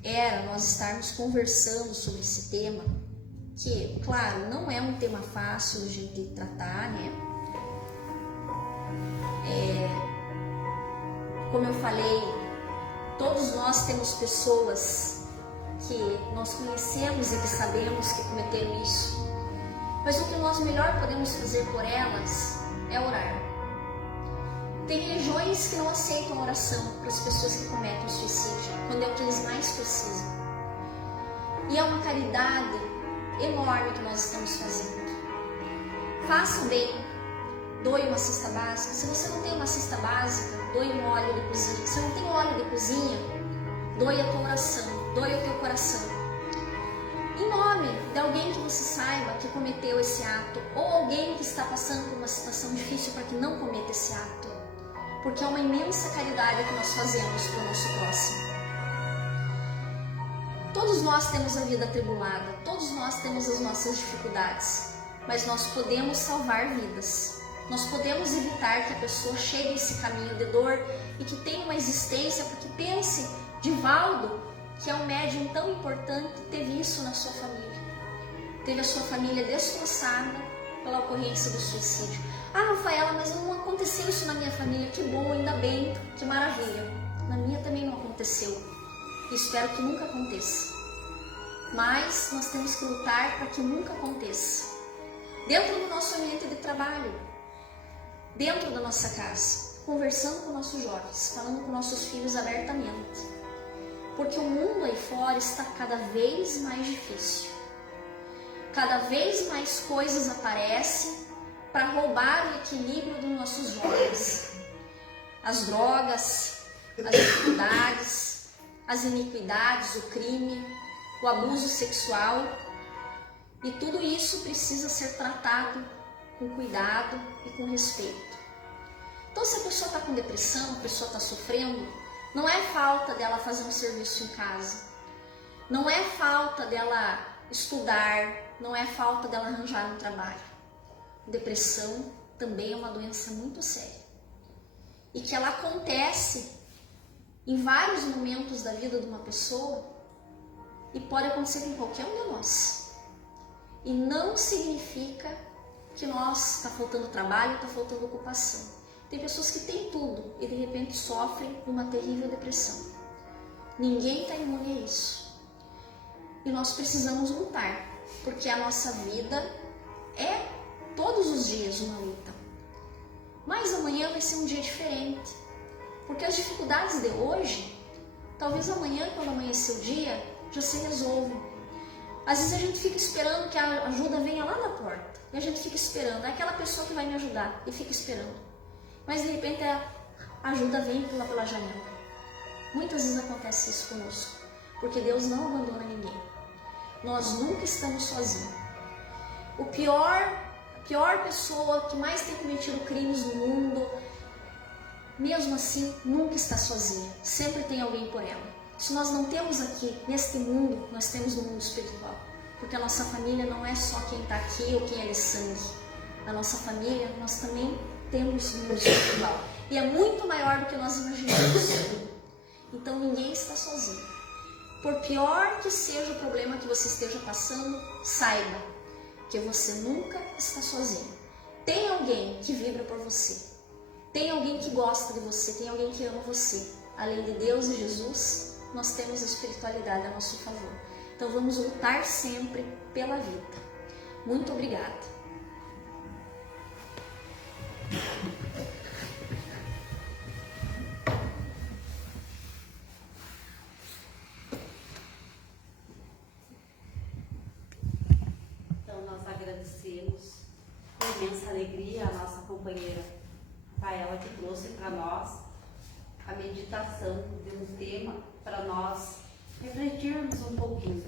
era nós estarmos conversando sobre esse tema, que, claro, não é um tema fácil de a gente tratar, né? Como eu falei, todos nós temos pessoas que nós conhecemos e que sabemos que cometeram isso, mas o que nós melhor podemos fazer por elas é orar. Tem regiões que não aceitam oração para as pessoas que cometem suicídio, quando é o que eles mais precisam. E é uma caridade enorme que nós estamos fazendo. Faça bem, doe uma cesta básica. Se você não tem uma cesta básica, doe um óleo de cozinha. Se não tem óleo de cozinha, doe a tua oração, doe o teu coração. Em nome de alguém que você saiba que cometeu esse ato, ou alguém que está passando por uma situação difícil para que não cometa esse ato. Porque é uma imensa caridade que nós fazemos para o nosso próximo. Todos nós temos a vida atribulada, todos nós temos as nossas dificuldades, mas nós podemos salvar vidas. Nós podemos evitar que a pessoa chegue a esse caminho de dor e que tenha uma existência, porque pense, Divaldo, que é um médium tão importante, teve isso na sua família. Teve a sua família destroçada pela ocorrência do suicídio. Ah, Rafaela, mas não aconteceu isso na minha família. Que bom, ainda bem, que maravilha. Na minha também não aconteceu. E espero que nunca aconteça. Mas nós temos que lutar para que nunca aconteça. Dentro do nosso ambiente de trabalho, dentro da nossa casa, conversando com nossos jovens, falando com nossos filhos abertamente. Porque o mundo aí fora está cada vez mais difícil. Cada vez mais coisas aparecem para roubar o equilíbrio dos nossos jovens. As drogas, as dificuldades, as iniquidades, o crime, o abuso sexual. E tudo isso precisa ser tratado com cuidado e com respeito. Então, se a pessoa está com depressão, a pessoa está sofrendo, não é falta dela fazer um serviço em casa. Não é falta dela estudar, não é falta dela arranjar um trabalho. Depressão também é uma doença muito séria e que ela acontece em vários momentos da vida de uma pessoa e pode acontecer com qualquer um de nós. E não significa que nós está faltando trabalho, está faltando ocupação. Tem pessoas que têm tudo e de repente sofrem uma terrível depressão. Ninguém está imune a isso. E nós precisamos lutar, porque a nossa vida é todos os dias uma luta. Mas amanhã vai ser um dia diferente. Porque as dificuldades de hoje, talvez amanhã, quando amanhecer o dia, já se resolvam. Às vezes a gente fica esperando que a ajuda venha lá na porta. E a gente fica esperando, é aquela pessoa que vai me ajudar, e fica esperando. Mas de repente a ajuda vem e pula pela janela. Muitas vezes acontece isso conosco. Porque Deus não abandona ninguém. Nós nunca estamos sozinhos. A pior pessoa que mais tem cometido crimes no mundo, mesmo assim, nunca está sozinha. Sempre tem alguém por ela. Se nós não temos aqui, neste mundo, nós temos no mundo espiritual. Porque a nossa família não é só quem está aqui ou quem é de sangue. Na nossa família, nós também temos no mundo espiritual. E é muito maior do que nós imaginamos. Então, ninguém está sozinho. Por pior que seja o problema que você esteja passando, saiba que você nunca está sozinho. Tem alguém que vibra por você. Tem alguém que gosta de você. Tem alguém que ama você. Além de Deus e Jesus, nós temos a espiritualidade a nosso favor. Então vamos lutar sempre pela vida. Muito obrigada. imensa alegria a nossa companheira Rafaela, que trouxe para nós a meditação de um tema para nós refletirmos um pouquinho.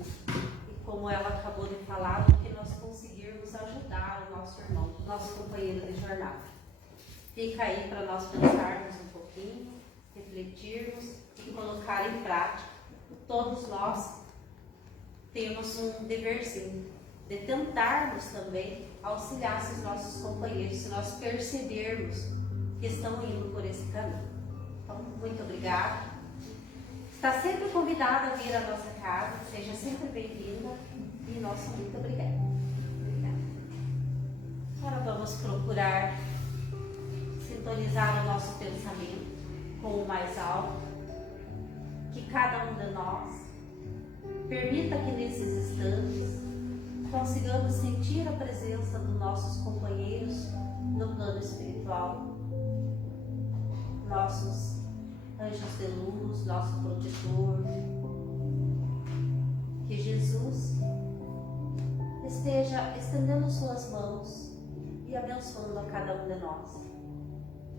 E como ela acabou de falar, que nós conseguirmos ajudar o nosso irmão, o nosso companheiro de jornada. Fica aí para nós pensarmos um pouquinho, refletirmos e colocar em prática. Todos nós temos um deverzinho de tentarmos também auxiliar esses nossos companheiros, se nós percebermos que estão indo por esse caminho. Então, muito obrigada. Está sempre convidada a vir à nossa casa, seja sempre bem-vinda e nosso muito obrigada. Agora vamos procurar sintonizar o nosso pensamento com o mais alto, que cada um de nós permita que nesses instantes consigamos sentir a presença dos nossos companheiros no plano espiritual, nossos anjos de luz, nosso protetor. Que Jesus esteja estendendo suas mãos e abençoando a cada um de nós,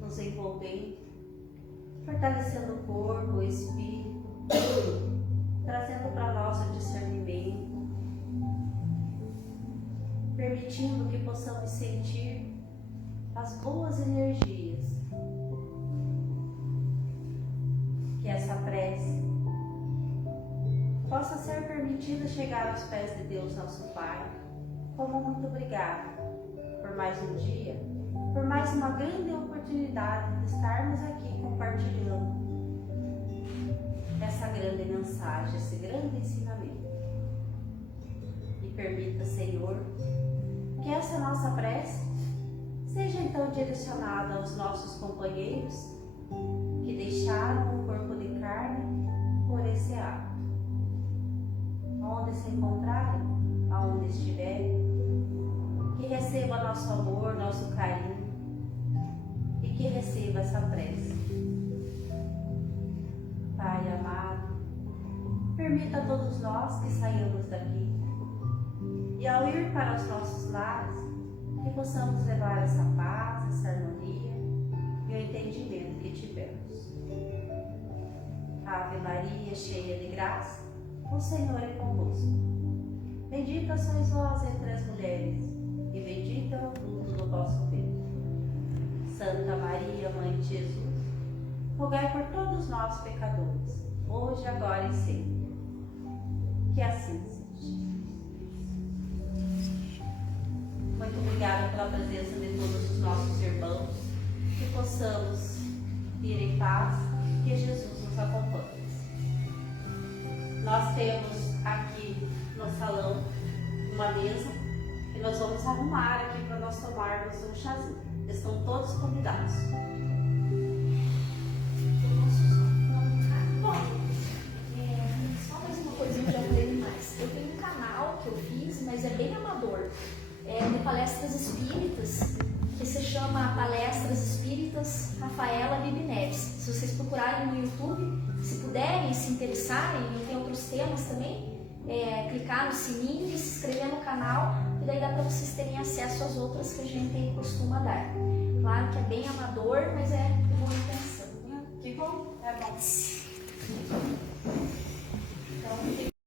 nos envolvendo, fortalecendo o corpo, o espírito, trazendo para nós o discernimento, permitindo que possamos sentir as boas energias que essa prece possa ser permitida chegar aos pés de Deus, nosso Pai. Como muito obrigada por mais um dia, por mais uma grande oportunidade de estarmos aqui compartilhando essa grande mensagem, esse grande ensinamento. E permita, Senhor, que essa nossa prece seja então direcionada aos nossos companheiros que deixaram o corpo de carne por esse ato. Onde se encontrarem, aonde estiverem, que receba nosso amor, nosso carinho e que receba essa prece. Pai amado, permita a todos nós que saiamos daqui e ao ir para os nossos lares, que possamos levar essa paz, essa harmonia e o entendimento que tivemos. Ave Maria, cheia de graça, o Senhor é convosco. Bendita sois vós entre as mulheres, e bendito é o fruto do vosso ventre. Santa Maria, Mãe de Jesus, rogai por todos nós, pecadores, hoje, agora e sempre. Que assim seja. Muito obrigada pela presença de todos os nossos irmãos, que possamos ir em paz, que Jesus nos acompanhe. Nós temos aqui no salão uma mesa e nós vamos arrumar aqui para nós tomarmos um chazinho. Estão todos convidados. Só mais uma coisinha, já falei demais. Eu tenho um canal que eu fiz, mas é bem amador, de palestras espíritas, que se chama Palestras Espíritas Rafaela Bibi Neves. Se vocês procurarem no YouTube, se puderem, se interessarem, e tem outros temas também, clicar no sininho e se inscrever no canal, e daí dá para vocês terem acesso às outras que a gente costuma dar. Claro que é bem amador, mas é de boa intenção. Que bom, é bom.